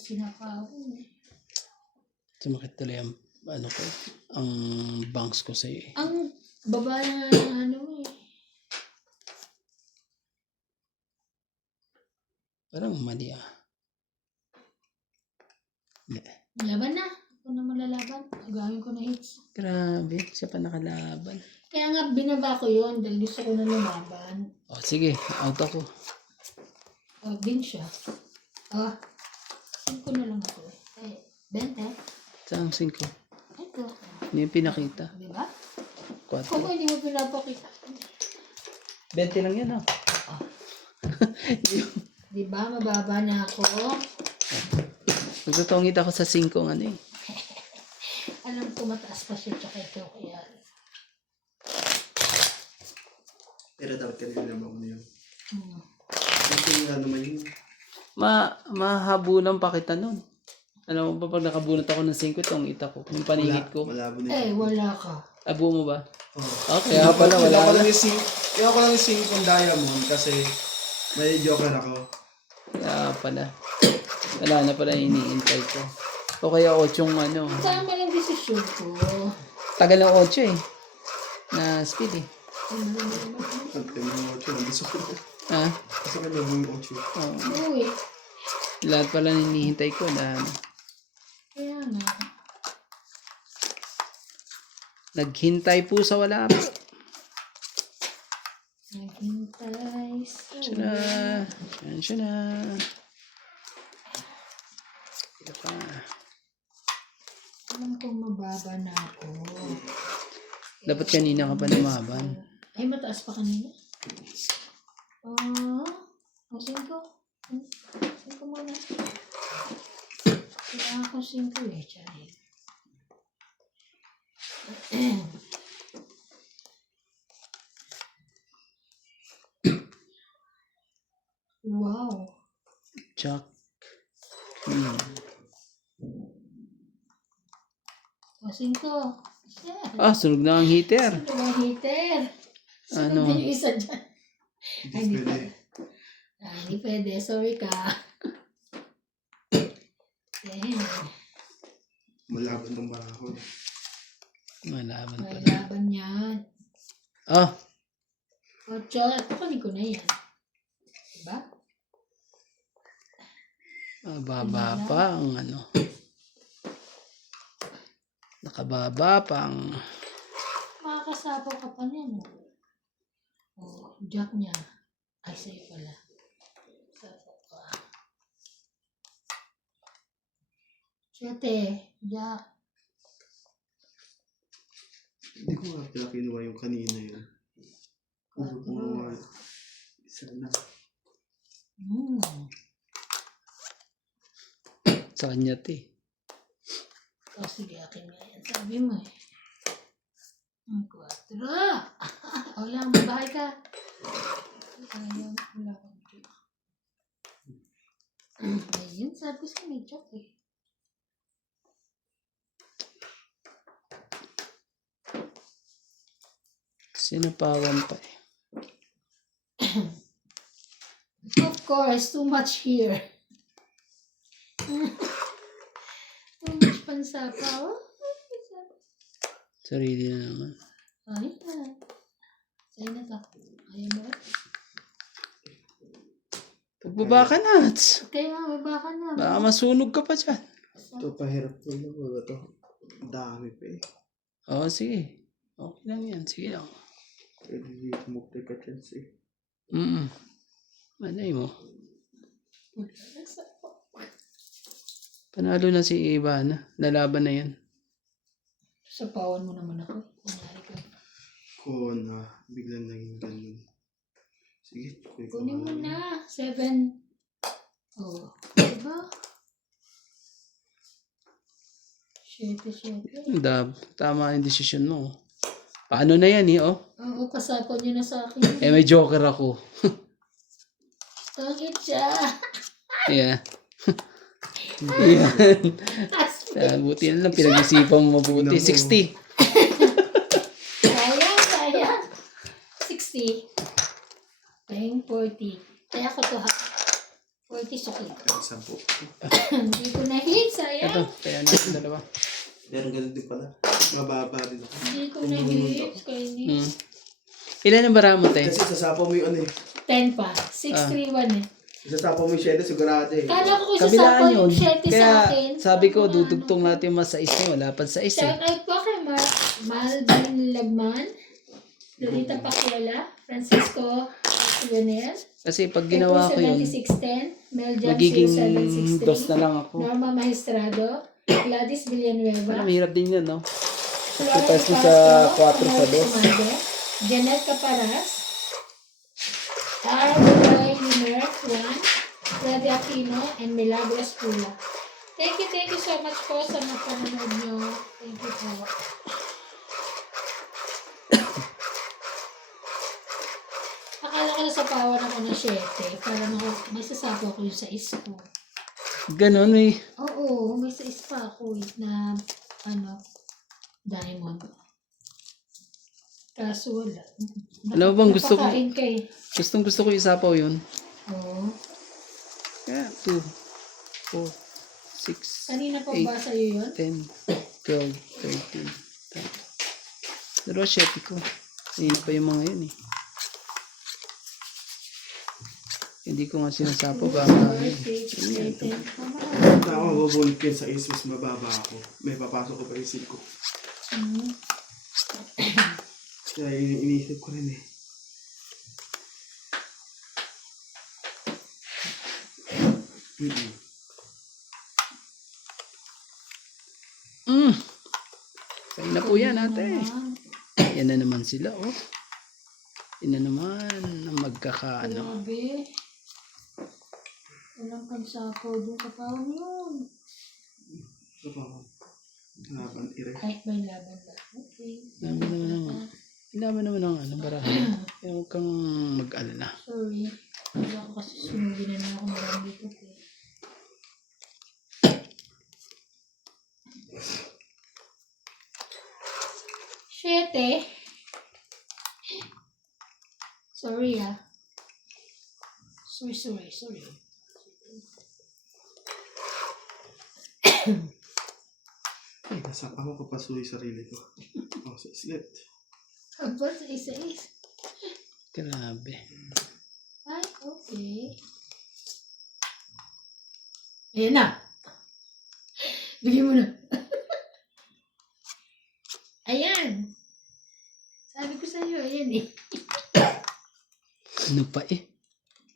sinapawan eh. Sumakit tuloy ang, ang bangs ko sa'yo eh. Ang baba na nga ng ano eh. Parang mali ah. Hindi. Laban na. Ako na malalaban. Gagawin ko na hits. Grabe, siya pa nakalaban. Kaya nga binaba ko yun dahil gusto ko na lumaban. O sige, out ako. Din siya. Ah, 5 na lang ako. Eh, 20. Saan 5? Ito. Hindi yung pinakita. Di ba? 4. Kung hindi mo pinapakita. 20 lang yan ah. Di ba? Mababa na ako. Magtutungit ako sa 5 ano eh. Alam ko mataas pa siya tsaka ito kaya. Pero dapat kanina naman mo yun. Hmm. Kasi nga naman yun. Mahabunan pa kita nun. Alam mo ba pag nakabunot ako ng 5 itong ita ko, yung paningit ko. Malabo na Eh, yun. wala ka. Abo mo ba? Oh. Okay, kaya pala wala ko na. lang yung kaya ko lang yung 5 diamond kasi may joker ako. Kaya pala. Wala na pala iniintay ko. O kaya 8 ano. Tama lang desisyon ko. Tagal ng 8 eh. Na speed eh. Ang kaya ng 8 lang. Gusto ko. Ha? Gusto ko lang yung 8. Oh, Uy. lahat pala hinihintay ko na Kaya nga. naghintay po sa wala po. Naghintay sa Siya na. Yan siya na. Ito pa. Alam kong mababa na ako. Dapat kanina ka pa namaban. Ay, mataas pa kanina. O 5. 5 muna. Kailangan ko 5 eh. Charin. Wow. Chuck. O 5. Ah, sunog na ang heater. Ito ang heater. Ano? Sunod din yung isa dyan. Ay, Hindi hindi pwede. Hindi pwede. Sorry ka. Damn. Malaban ng barako. Malaban May pala. laban yan. Ah, 8. Kukunin ko na yan. Diba? baba pa ang ano. Nakababa pa ang Makakasapaw ka pa niyan. Jack niya. Ay, sa'yo pala. Sapaw ka. 7. Jack. Hindi ko nga pala kinuha yung kanina yun. Puro ko nga. Isa na. sa kanya te. Sige, akin nga yan. Sabi mo eh. 4. O lang, bahay ka. Ayaw, wala ko. Ayun, sabi sa may Jack eh. Sinapawan pa eh. Of course, too much here. Too much pansapaw. Sarili na naman. Ay, sa'yo na to. Ayaw mo. Pagbaba ka na. Kaya nga, may baka na. Baka masunog ka pa dyan. Ito pahirap ko lang. Ito. Dami pa eh. Oo, sige. Okay lang yan. Sige lang. Pwede dito mo ka chance eh. Manay mo. Panalo na si Ivana. Lalaban na yan. Sapawan mo naman ako. Kunyari ka. Ko na biglang naging ganun. Sige. Kunin mo na. 7. Oh. Diba? 7. Tama yung desisyon mo. Paano na yan eh, oh? Oo, kasapaw niyo na sa akin. Eh, may joker ako. Tangit siya. Yeah. Yan. Buti na lang, pinag-isipan mo mabuti. 60. Sayang. 60. Paying 40. Kaya ko to ha. 40 sukli. Kahit 10. Hindi ko na-hit, Ito, sayang. kaya natin dalawa. Meron ganun din pala. Mababa rin ako. Hindi ko na-hit. Kainis. Ilan ang bara mo, te? Kasi sasapaw mo yung ano eh. 10 pa. 631 eh. Sasapaw mo yung 7 sigurado eh. Kala ko kung Kabilaan sasapaw yun. yung 7 sa Kaya akin. sabi ko, Ano, dudugtong natin yung mas 6 niyo. Wala pa sa 6 eh. Shout out po kay Malvin Lagman, Lolita Pacuela, Francisco Lionel, Kasi pag ginawa ko yun, 7610, Mel Jam magiging 0763, dos na lang ako. Norma Maestrado, Gladys Villanueva, Parang mahirap din yun, no? Flora Tapos Castro, sa 4 sa Amor 2. Sumade, Janet Caparas, R. Liner 1, Freddy Aquino, and Milagros Pula. Thank you so much po sa mga panonood nyo. Thank you po. Akala ko nasapawan ako ng 7. Parang ako, may sasapaw ko yung 6 ko. Ganon eh. Oo, may 6 pa ako na, diamond. Kaso wala. Alam mo bang gusto ko, Napakain ka eh. gusto ko isapaw yun. Oo. Kaya 2, 4, 6, Kanina pa 8, ba sa'yo yun? 10, 12, 13. Pero 7 ko. Hindi pa yung mga yun eh. Hindi ko nga sinasapaw baka Kaya ako mabubulit ko yun sa isis, mababa ako. May papasok ko pa yung 5. Kaya iniisip ko rin eh. Kain na po yan ate. Yan na naman sila oh. Yan na naman ang magkakaano. Grabe. Walang pansapaw doon sa pawang yun. Ito pa ako. Laban, ire. Ay, may laban ba? Okay. Ilaban naman ang ano, barahan. Kaya huwag kang mag-alala. Sorry. Wala ko kasi sunugin na ako marami dito. Siyete. Sorry ah. Sorry. Ay, nasa ako kapasuloy sarili ko. Oh, so slit. Aba, sa isa-is. Grabe. Ay, okay. Ayan na. Bigyan mo na. Ayan. Sabi ko sa'yo, ayan eh. Ano pa eh?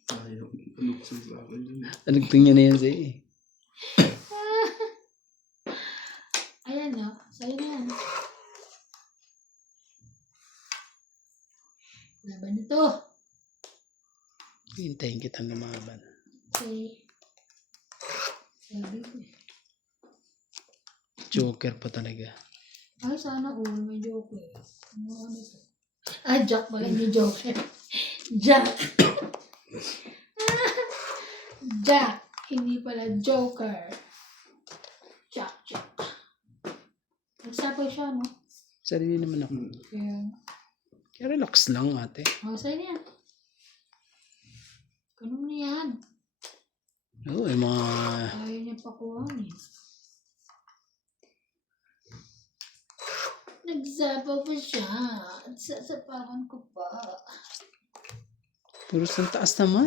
Ayaw, ano ko sa laban dun eh. Anagtong niya na yan sa'yo eh. Ayan na. Sa'yo na yan. Laban na to. Hintayin kitang lumaban. Okay. Sabi ko eh. Joker pa talaga. Ay, sana all may joke eh. Ano to? Ah, Jack pala, hindi joker. Jack. Jack. Hindi pala joker. Jack. Nagsapaw siya, no? Sarili naman ako. Kaya relax lang ate. Oh, sa'yo na yan. Ganun na yan. Oo, yung mga... Ayaw niya pakuhaan eh. Nagsapaw pa siya. At sasapawan ko pa. Puro sa taas naman.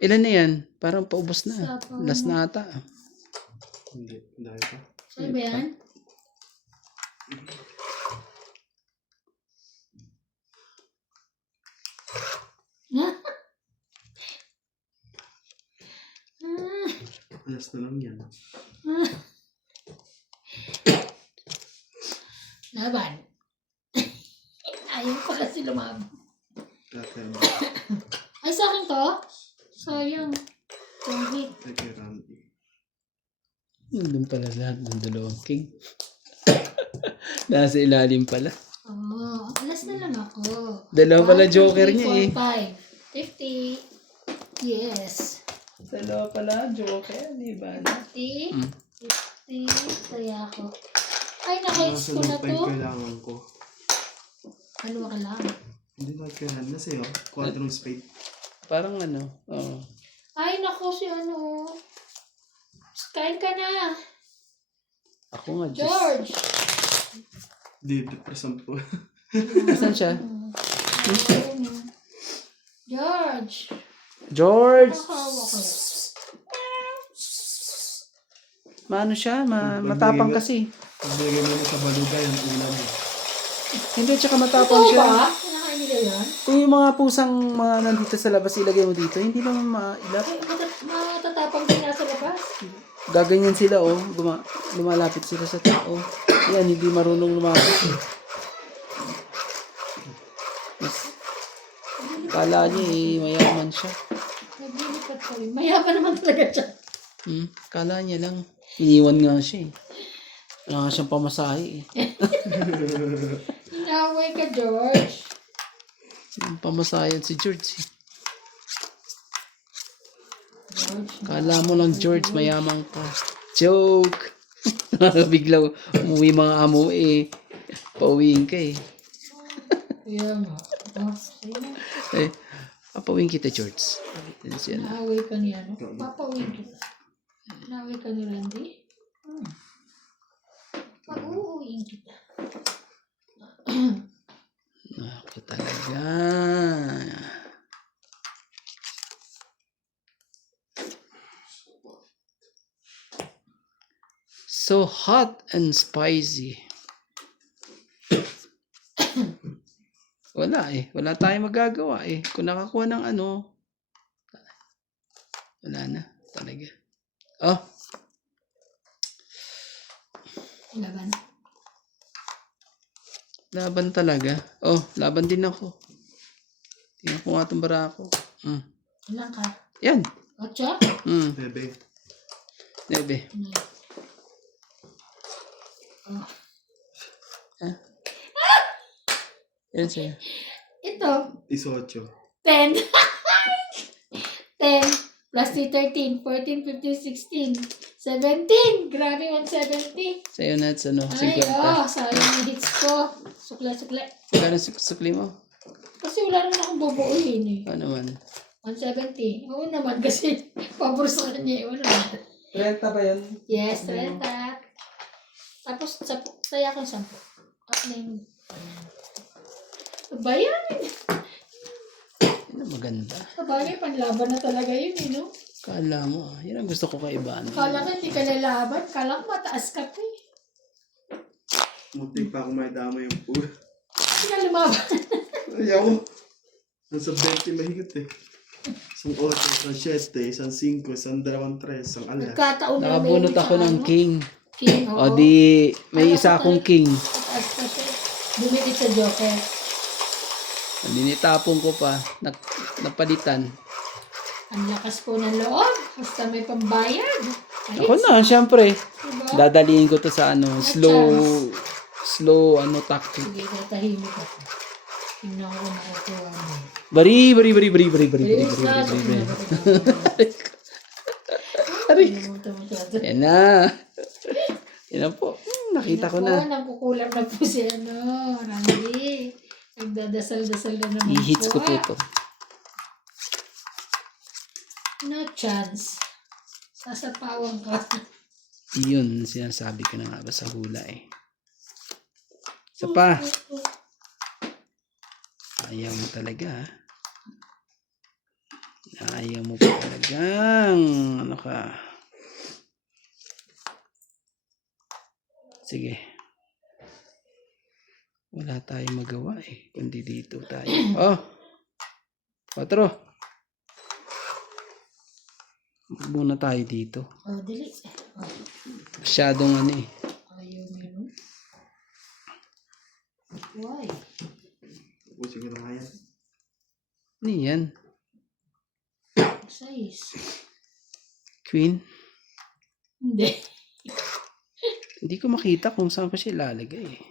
Ilan na yan? Parang paubos na. Sapaw Last mo. na ata. Hindi, dahil pa. Sa'yo ba yan? Alas na lang yan. Laban. Ayaw pa kasi lumaban. Tatay Ay, sa akin to? Sayang. Sorry. kay Randy. Nandun pala lahat ng dalawang king. Nasa ilalim pala. Oh, alas na lang ako. Dalawa pala 1, 2, joker 3, niya 4, 5. 50. Yes. Dalawa pala joker, di ba? 50. 50. Kaya ako. Ay, naka-hits ko na pa yung to. kailangan ko. Ano ba kailangan? Hindi na kailangan na sa'yo. 4 spade. Parang ano. Oh. Ay, nako si ano. Kain ka na. Ako nga, Diyos. George. Di, depresan po. Nasaan siya? Ayun yun. George. George! Nakahawa ko. Maano siya? Matapang kasi. Pagbigay mo na sa baluga yung ulam mo. Hindi, tsaka matapang Ito siya. ba? Kinakain nila yan? Kung yung mga pusang mga nandito sa labas, ilagay mo dito, hindi naman mailap. Ay, matatapang din nasa labas. Gaganyan sila, oh. Lumalapit sila sa tao. Yan, hindi marunong lumapit. Mas, kala niya mayaman siya. Naglilipat ko rin. Mayaman naman talaga siya. Kala niya lang. Iniwan nga siya eh. Wala nga siyang pamasahe eh. Inaway ka, George. Pamasahe si George eh. George. Kala mo lang George, mayaman ka. Joke! Bigla umuwi mga amo eh. Pauwiin ka eh. Kaya nga. Oh, sa'yo na. Eh, papawin kita, George. Yan siya na. Naaway ka ni ano? Papawin kita. Naaway ka ni Randy? Mag-uuwiin kita. Ako talaga. So hot and spicy. Wala eh. Wala tayong magagawa eh. Kung nakakuha ng ano, wala na. Talaga. Oh, Laban. laban talaga. Oh, laban din ako. Tingnan ko nga itong bara ko. Ilan ka? Yan. 8? Bebe. Nebe. Oh. Yan sa'yo. Ito. 18. 10. 10 plus 13, 14, 15, 16, 17. Grabe, 170. Sa'yo na at ano, Ay, 50. sayang yung hits ko. Sukla-sukla. Kano sukli mo? Kasi wala naman akong bubuuhin eh. Ano naman? 170. Oo naman kasi pabor sa kanya. Oo naman. 30 ba yan? Yes, 30. Tapos, saya ko 10. At na yung... Bayan. Yan ang maganda. Sabagay, panlaban na talaga yun eh, no? Kala mo, yan ang gusto ko kay Ivan. Kala ka hindi ka lalaban. Kala ko mataas ka pa eh. Muntik pa ako may dama yung pool. Hindi ka lumaban. Ayaw. Nasa 20 mahigit eh. Isang 8, isang 7, isang 5, isang 2, 3, isang alas. Nagkataon na Nakabunot ako ng king. King, O oo. di, may Ay, isa ako akong talaga. king. Mataas ka siya. Bumili sa Joker. Dinitapon ko pa. Napalitan. Ang lakas ko ng loob. Basta may pambayad. Ayos. Ako na, syempre. Diba? Dadaliin ko to sa ano, slow tactic. Sige, tatahimik ako. Tingnan ko makukuha mo. Bari. Bilis na, Yan na. Yan na po. Nakita ko na. Nagkukulam na po si Randy. Nagdadasal-dasal na naman I-hits ko po to. No chance. Sasapawan ka. Yun, sinasabi ko na nga ba sa hula eh. Isa pa. Ayaw mo talaga ha. Ayaw mo pa talagang ano ka. Sige. Wala tayong magawa eh. Kundi dito tayo. Oh! 4. Muna tayo dito. Oh, dili. Masyadong ano eh. Ayaw mo. Why? Ubusin ko na kaya. Ano yan? Size. Queen? Hindi. Hindi ko makita kung saan pa siya ilalagay eh.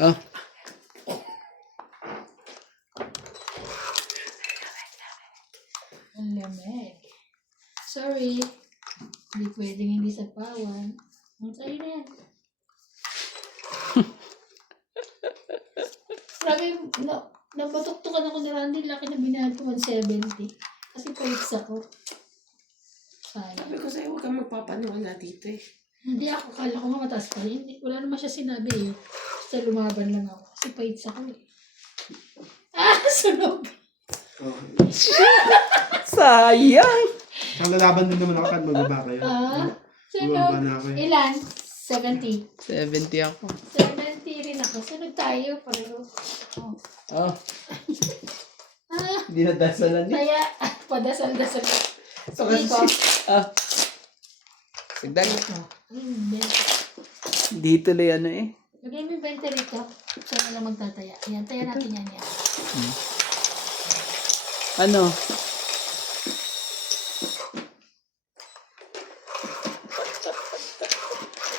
Oh. Ang lamig. Sorry. Hindi pwedeng hindi sapawan. Ang sa'yo na yan. kami, nabatuktukan ako ni Randy, laki na binayad ko 170. Kasi paits ako. Sayang. Sabi ko sa'yo, huwag kang magpapaniwala dito eh. Hindi ako, kala ko nga mataas pa rin. Wala naman siya sinabi eh. Basta lumaban lang ako. Kasi paits ako eh. Sunog! Okay. Sayang! Kalalaban din naman ako kahit magbaba kayo. Sunog. Bumaba na ako eh. Ilan? 70. 70 ako. 70 rin ako. Sunog tayo. Pareho. Oh. Hindi na dasalan eh. Kaya, padasal-dasal. So, kasi, Sagdag. Dito lang ano eh. Lagay mo yung 20 rito. Siya na lang magtataya. Ayan, taya natin yan. Ano?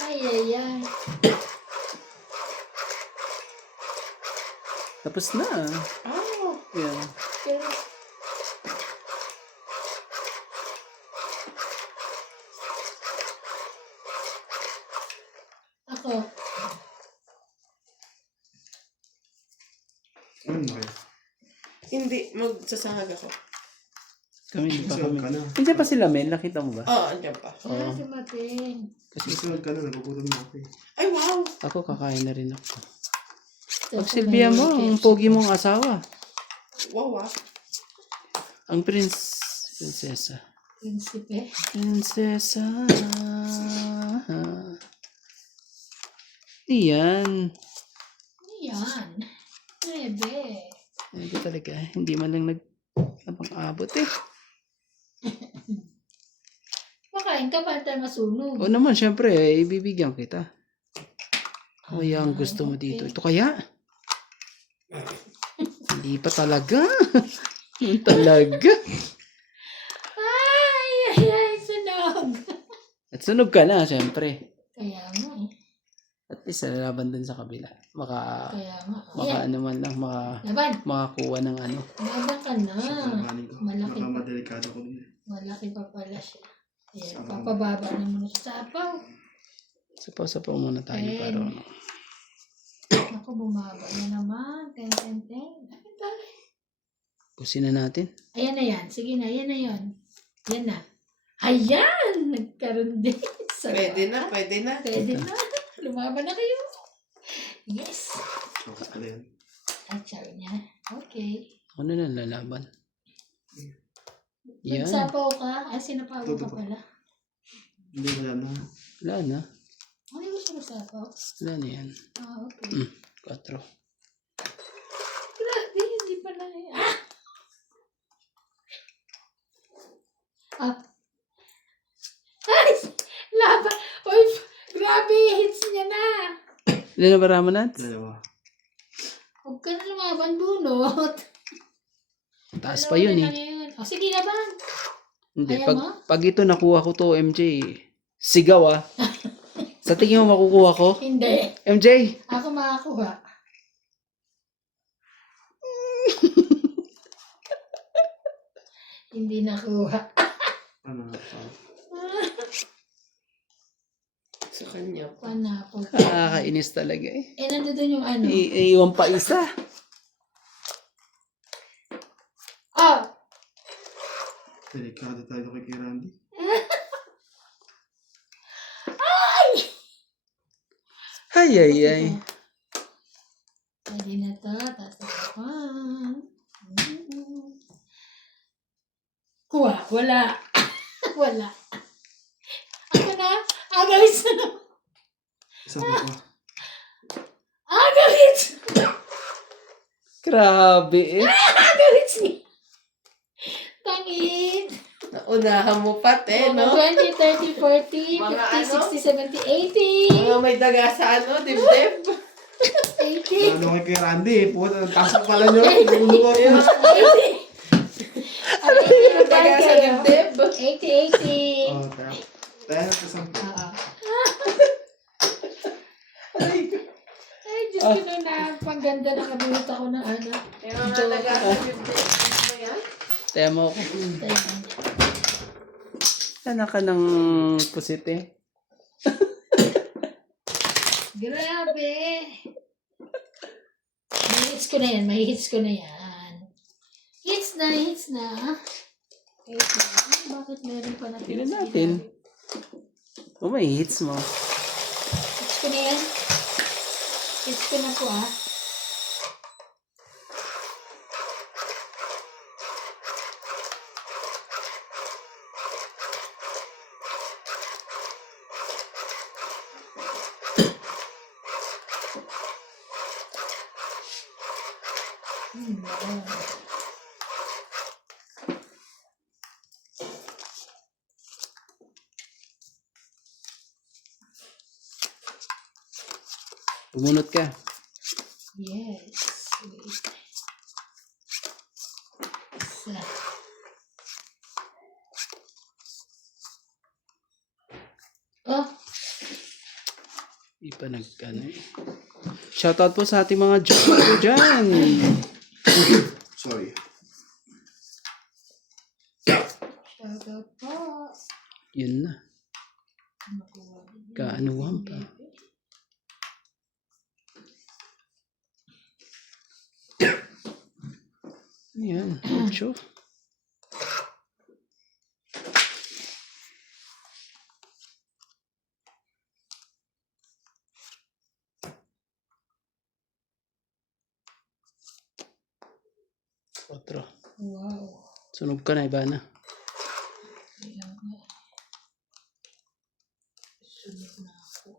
Ay. Tapos na. Oh, Yeah. Pero, ako, Ano na kayo? hindi, magsasahag ako. Kami hindi pa Susunod kami. ka na. Hindi pa sila men, nakita mo ba? Oo, andyan pa. si Mating. Susunod ka na, nagugutom na ako eh. Ay, wow! Ako kakain na rin ako. Pagsilbihan mo, ang pogi mong asawa. Wow, ah. Ang prinsesa. Prinsipe. Prinsesa. Iyan. Ayan. Bebe. Hindi talaga. Hindi man lang abot eh. Makain ka pa tayo masunog. O naman, syempre, ibibigyan kita. O yan, gusto mo dito. Ito kaya? Hindi pa talaga. Talaga. Ay, sunog. At sunog ka na, syempre. Kaya nga eh. At least, lalaban dun sa kabila. Kaya nga. Maka Ayan, ano man lang, laban. makakuha ng ano. Laban ka na. Kalabanin ko. Malaki Baka pa. madelikado ko din eh. Malaki pa pala siya. Ayan, papababa naman sa sapaw. Sapaw-sapaw muna tayo Ten. para Ako, bumaba na naman. 10. Bakit ba? pusin na natin. Ayan na yan. Sige na, yan na yun. Yan na. Ayan! Nagkaroon din. Pwede na, pwede na. Pwede na. Lumaban na kayo. Yes. Tapos pala yan. At sabi niya, okay. Ako na lang lalaban. Yan. Magsapaw ka. Ay, sinapaw ka Ito. pala. Hindi ko yan na. Wala na. Ano yung gusto mo sapaw? Wala na yan. Okay. 4. Grabe, hindi pala. Ay! Laban! Uy! Grabe! Hits niya na! Ilan na ba raman natin? Dalawa. Huwag ka na lumaban, bunot. Taas pa yun eh. O, sige laban. Hindi, Ayaw pag, mo? pag ito nakuha ko to, MJ, sigaw ah. Sa tingin mo makukuha ko? Hindi. MJ! Ako makakuha. Hindi nakuha. Ano? Sa kanya. Panapol. Nakakainis talaga eh. Eh, nandun yung ano. Iiwan pa isa. Oh! Delikado tayo kay Randy. Ay. Pwede na to. Tapos ito pa. Kuha. Wala. Wala. Ako na. Agawit sa na. Isa pa pa. Agawit! Grabe eh. Agawit niya. Tangin. Naunahan mo pa, te, no? 20, 30, 40, Mga 50, 60, 70, 80. Mga may daga sa ano, dibdib. 80. Ano kay Randy eh. Puta, taas pala nyo. Ulo ko yun. 80. Ano yung Daga sa dibdib. 80. Oh, tayo. Tayo na sa Oo. Aray ko. Ay, Diyos ko na napaganda na kabuhat ako ng ano. May mga daga sa dibdib. Ano ba yan? Taya mo ako. Sana ka ng pusit eh. Grabe. Bilis hits ko na yan. May hits ko na yan. Hits na, hits na. Wait lang. Bakit meron pa natin? Tingnan natin. Oh, may hits mo. Hits ko na yan. Hits ko na po ah. Bumunot ka. Yes. Wait. Isa. Oh, Di pa nag-ano eh. Shoutout po sa ating mga joker dyan. Sorry. shoutout po. Yun na. Kaanuhan pa. Yan. Ocho. Otro. Wow. Sunog ka na, Ivana. Kaya nga. Sunod na ako.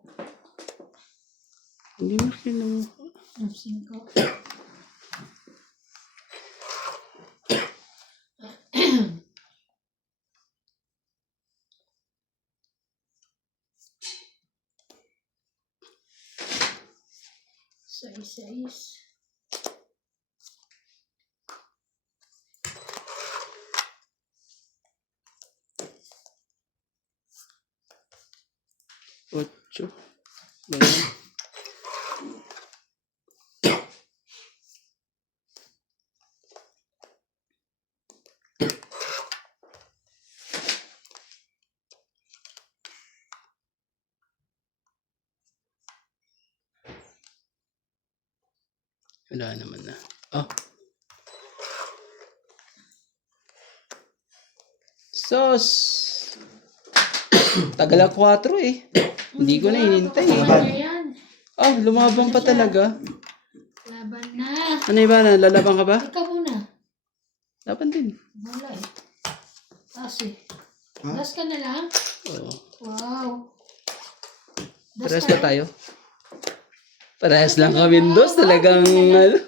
Hindi mo kinuha. Ang singko. Sais. Ocho. Ba yan? Wala naman na. Oh. Sos! Tagal ang 4 eh. Hindi ko na hinintay eh. Laban na yan. Oh, lumabang pa talaga. Laban na. Ano Ivana? Lalaban ka ba? Ikaw muna. Laban din. Wala eh. Kasi. Ha? Das ka na lang. Oo. Wow. Das Parehas ka na tayo. Parehas lang kami dos. Talagang ano,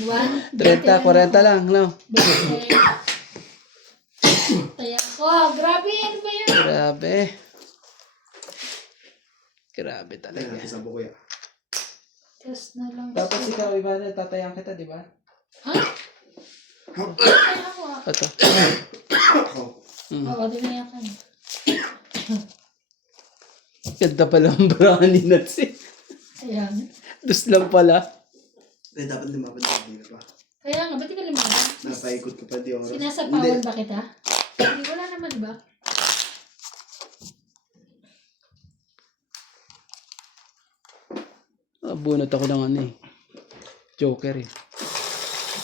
1, 30, 40 lang. No? Taya ko. Grabe. Ano ba yan? Grabe. Grabe Tayo talaga. natin sa buko yan. Test na lang. Tapos ikaw, Ivana, tatayan kita, di ba? Ha? Taya ako ah. Ito. Oo, dinaya ka na. Ganda pala ang brownie nuts eh. Ayan. Dus lang pala. Eh, dapat lumaban na hindi pa. Kaya nga, ba't di ka lumaban? Napaikot ka pa di oras. Sinasapawan ba kita? Hindi, wala naman ba? Bunot ako ng ano eh. Joker eh.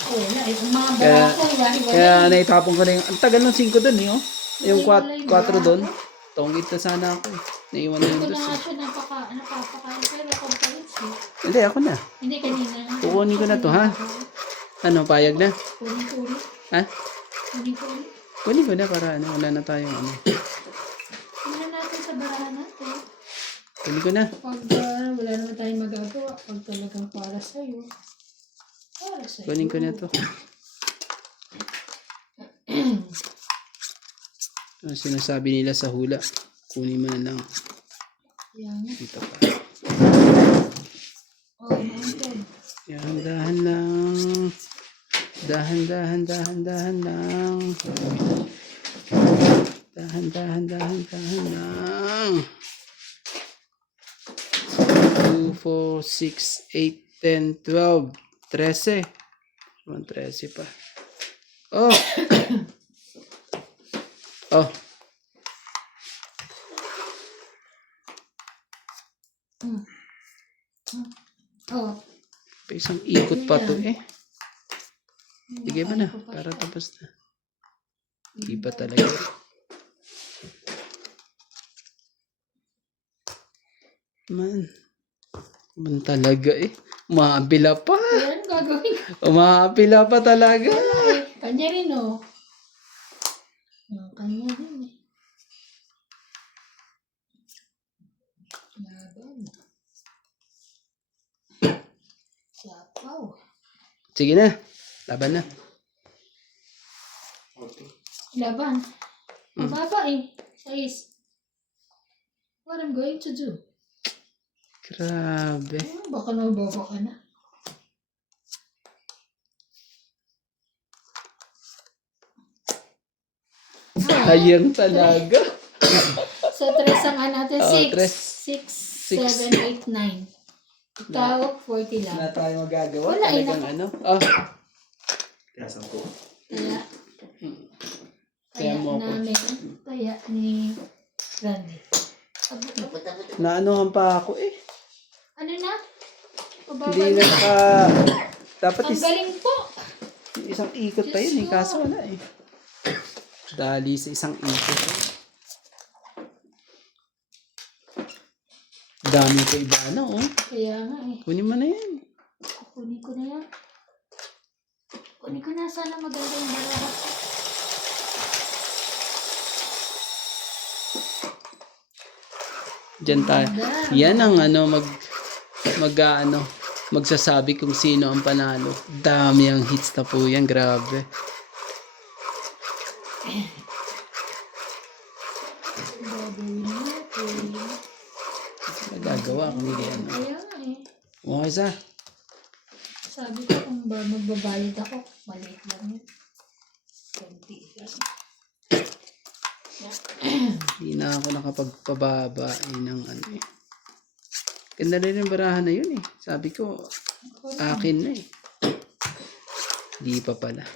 Wala eh. Ang mga Kaya- barako, hiwa-hiwalay. Kaya naitapon ko na yung... Ang tagal ng 5 dun eh oh. Yung Hiwa-hiwalay 4 dun. barako. Tongit na sana ako eh. Naiwan na Hindi yung ko na dus nga eh. siya napapakain pero conference eh. Hindi, ako na. Hindi kanina. Kukunin ko na to, ha? Ano, payag na? Kunin ko ulit. Ha? Kunin ko ulit. Kunin ko na para ano, wala na tayong ano. Tingnan natin sa barahan natin. Kunin ko na. Pag wala naman tayong magagawa, pag talagang para sa'yo. Para sa'yo. Kunin ko na to. Ano sinasabi nila sa hula? Kunin mo na lang. Yan. Dito pa. Oh, mountain. Yan, dahan lang. Dahan lang. Dahan lang. 2, 4, 6, 8, 10, 12, 13. Naman 13 pa. Oh! Oh! Oh. Pa isang ikot pa to eh. Yung Sige mo nakain na, ko pa para siya. tapos na. Iba talaga. Man talaga eh. Umapila pa. Ayan, gagawin ko. Umapila pa talaga. Wala eh. Kanya rin oh. Kanya rin eh. Laban. Sapaw. Sige na. Laban na. Laban. Mababa eh. Size. What I'm going to do? Grabe. Baka nababa ka na. Sayang talaga. So, tres ang natin. Oh, 6. tres. 6, 7, 8, 9. Ikaw, 40 lang. Wala tayo magagawa. Wala, eh, Talagang ano. Oh, Kaya 10. Kaya, Kaya mo ako. namin. Kaya ni Randy. Abot. naanohan pa ako eh. Ano na? Hindi na naka... Dapat Ang galing po. isang ikot pa yun eh. Kaso wala eh. Dali sa isang ikot. Dami ko iba na oh. Kaya nga eh. Kunin mo na yan. Kunin ko na yan. Kunin ko na. Sana maganda yung baraha. Diyan tayo. Yan ang ano magsasabi kung sino ang panalo. Dami ang hits na po yan. Grabe. Gagawin natin. Magagawa kung hindi ano. Kaya nga eh. Okay sa. Sabi ko kung ba magbabayad ako, maliit lang yun. Kunti lang. Hindi na ako nakapagpababa ng ano eh. Ganda rin yung barahan na yun eh. Sabi ko, akin na eh. Di pa pala.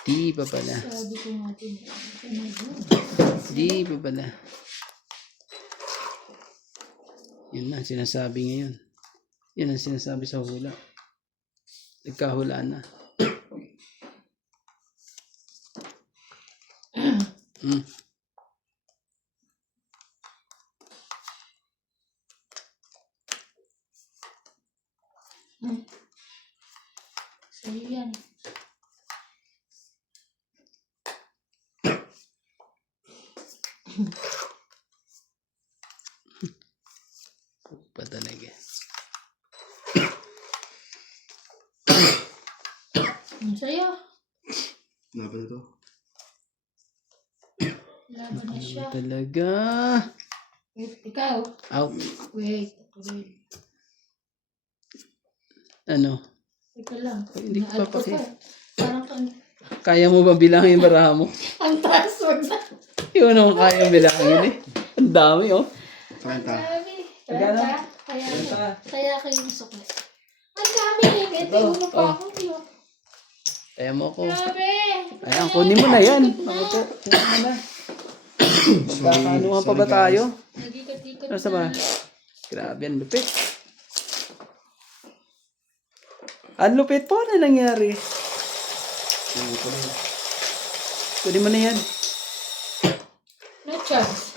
Di pa pala. Sabi ko natin, Di pa pala. Yun na, sinasabi ngayon. Yan ang sinasabi sa hula. Nagkahulaan na. Mm. sa'yo yan. Pa talaga. Sa'yo. Laban na to. Laban na siya. Talaga. Wait, ikaw. Out. Wait. Ano? Teka lang. Hindi ko Naal papakita. pa. Parang Kaya mo ba bilangin yung baraha mo? ang taas, wag na. Yun ang kaya bilangin eh. Ang dami oh. 30. Dami. Magkano? Kaya ako yung sukli. Ang dami eh. Ito Oh, uno pa oh. ako. Yun. Kaya mo ko. Grabe. Ayan, kunin mo na yan. Ako po. Kunin mo na. Magkakanuhan pa ba tayo? Nag-ikot-ikot Nasa ba? Grabe, ang lupit. Ang lupit po na nangyari. Kunin mo na yan. No chance.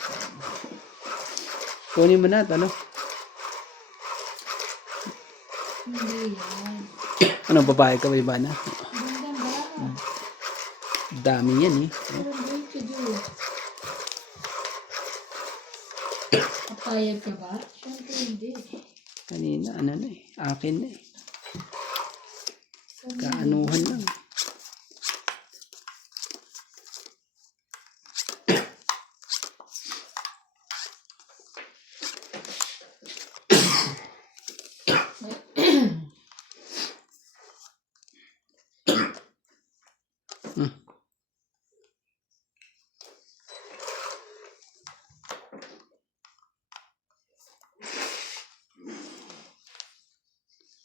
Kunin mo na, ano? Hindi yan. Ano, babae ka ba iba na? Ganda ba? Dami yan eh. What I'm going to do? Papayag ka ba? Siyempre hindi. Kanina, ano na eh. Akin na eh. Kaanuhan lang.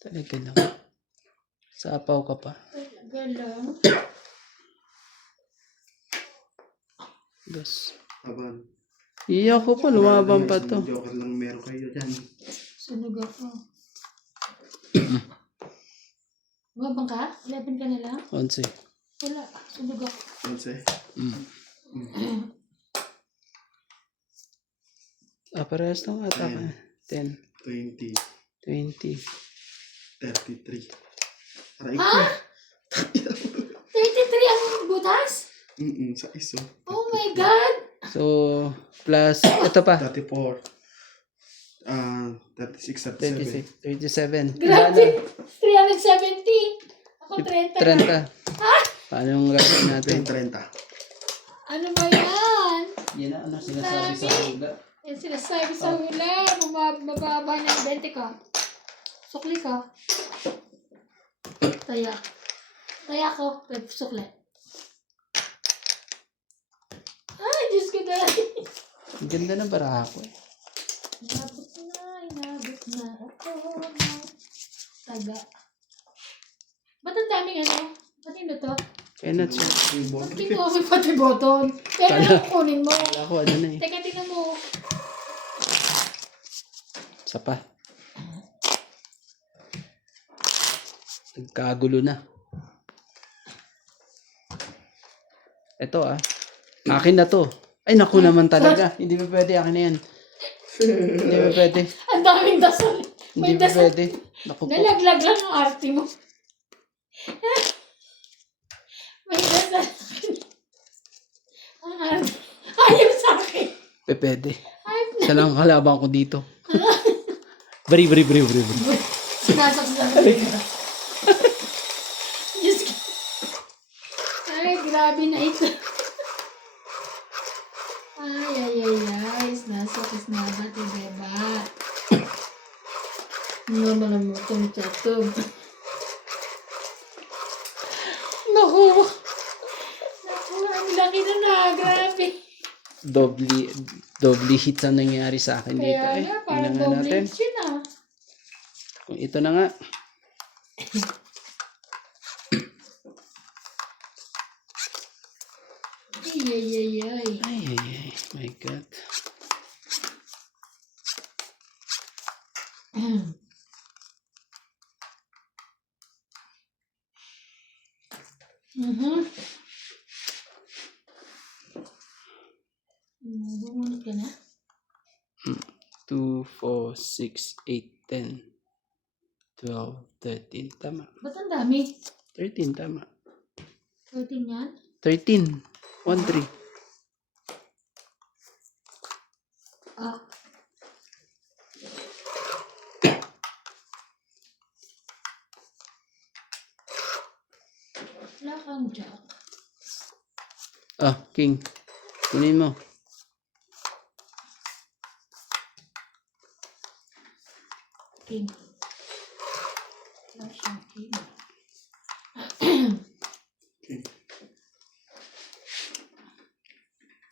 Talaga lang. Sapaw ka pa. Talaga lang. Dos. Laban. Iyak ko pa, lumaban pa to. Joker lang meron kayo dyan. Sunog ako. Mabang ka? 11 ka na lang? 11. Wala. Sulog ako. Onse. Parehas lang ata ka. 10, 20. 20. 33. Aray Ha? ko. 33 ang butas? Sa iso. Oh my God! So, plus, ito pa. 34. 36, 37. 37. Grabe! 370! Ako 30 na. 30. Paano yung gagawin natin? 30. Ano ba yan? Yan na, ano sinasabi sa hula. Yan sinasabi sa hula. Mababa ng 20 ka. Sukli ka. Taya. Taya ko. Sukli. Ay, Diyos ko na. Ang ganda ng barako eh. Inabot na ako ng taga. Ba't ang daming ano? Matino to? Kaya na siya. Ba't kinuha mo pati button? Kaya na kukunin mo. Wala ko, ano na eh. Teka, tingnan mo. Isa pa. Nagkagulo na. Ito akin na to. Ay, naku naman talaga. Hindi pa pwede, akin na yan. Hindi pa pwede. Ang daming dasal. Hindi May pa dasal. pwede. Naku po. Nalaglag lang ang arte mo. May dasal. Ang arte. Ayaw sa akin. Pwede. Ayaw na. Siya lang ang kalaban ko dito. Bari. Sinasak sa akin. Diyos ko. Ay, grabe na ito. Ay. Isnabat, diba? Naman ang mutong chatog. Naku, ang laki na. Grabe. Doble hits ang nangyari sa akin dito. Kaya nga, parang tingnan nga double natin. hits yun Kung ito na nga. Ay. Ay. My God. Bumunod ka na? 2, 4, 6, 8, 10, 12, 13. Tama. Ba't ang dami? 13, tama. 13 yan? 13. 1, 3. Ah. Wala kang jack. King. Kunin mo. King. Wala siyang king.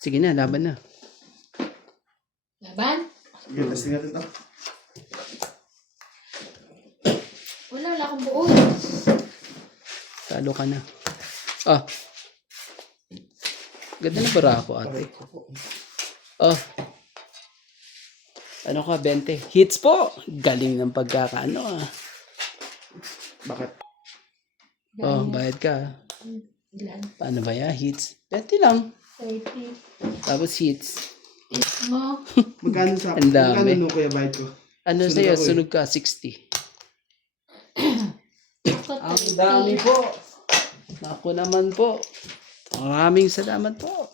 Sige na, laban na. Laban? Sige, testing natin to. Wala akong buo. Talo ka na. Ganda na barako ate. Ano ka, 20? Hits po! Galing ng pagkakaano Bakit? bayad ka. Ilan? Paano ba yan? Hits? 20 lang. 30. Tapos hits. Hits mo. Magkano sa Ang dami. magkano nung kuya bayad ko? Ano Sunog sa'yo? ako eh. Sunog ka, 60. Ako, Ang 30. dami po. Ako naman po. Maraming salamat po.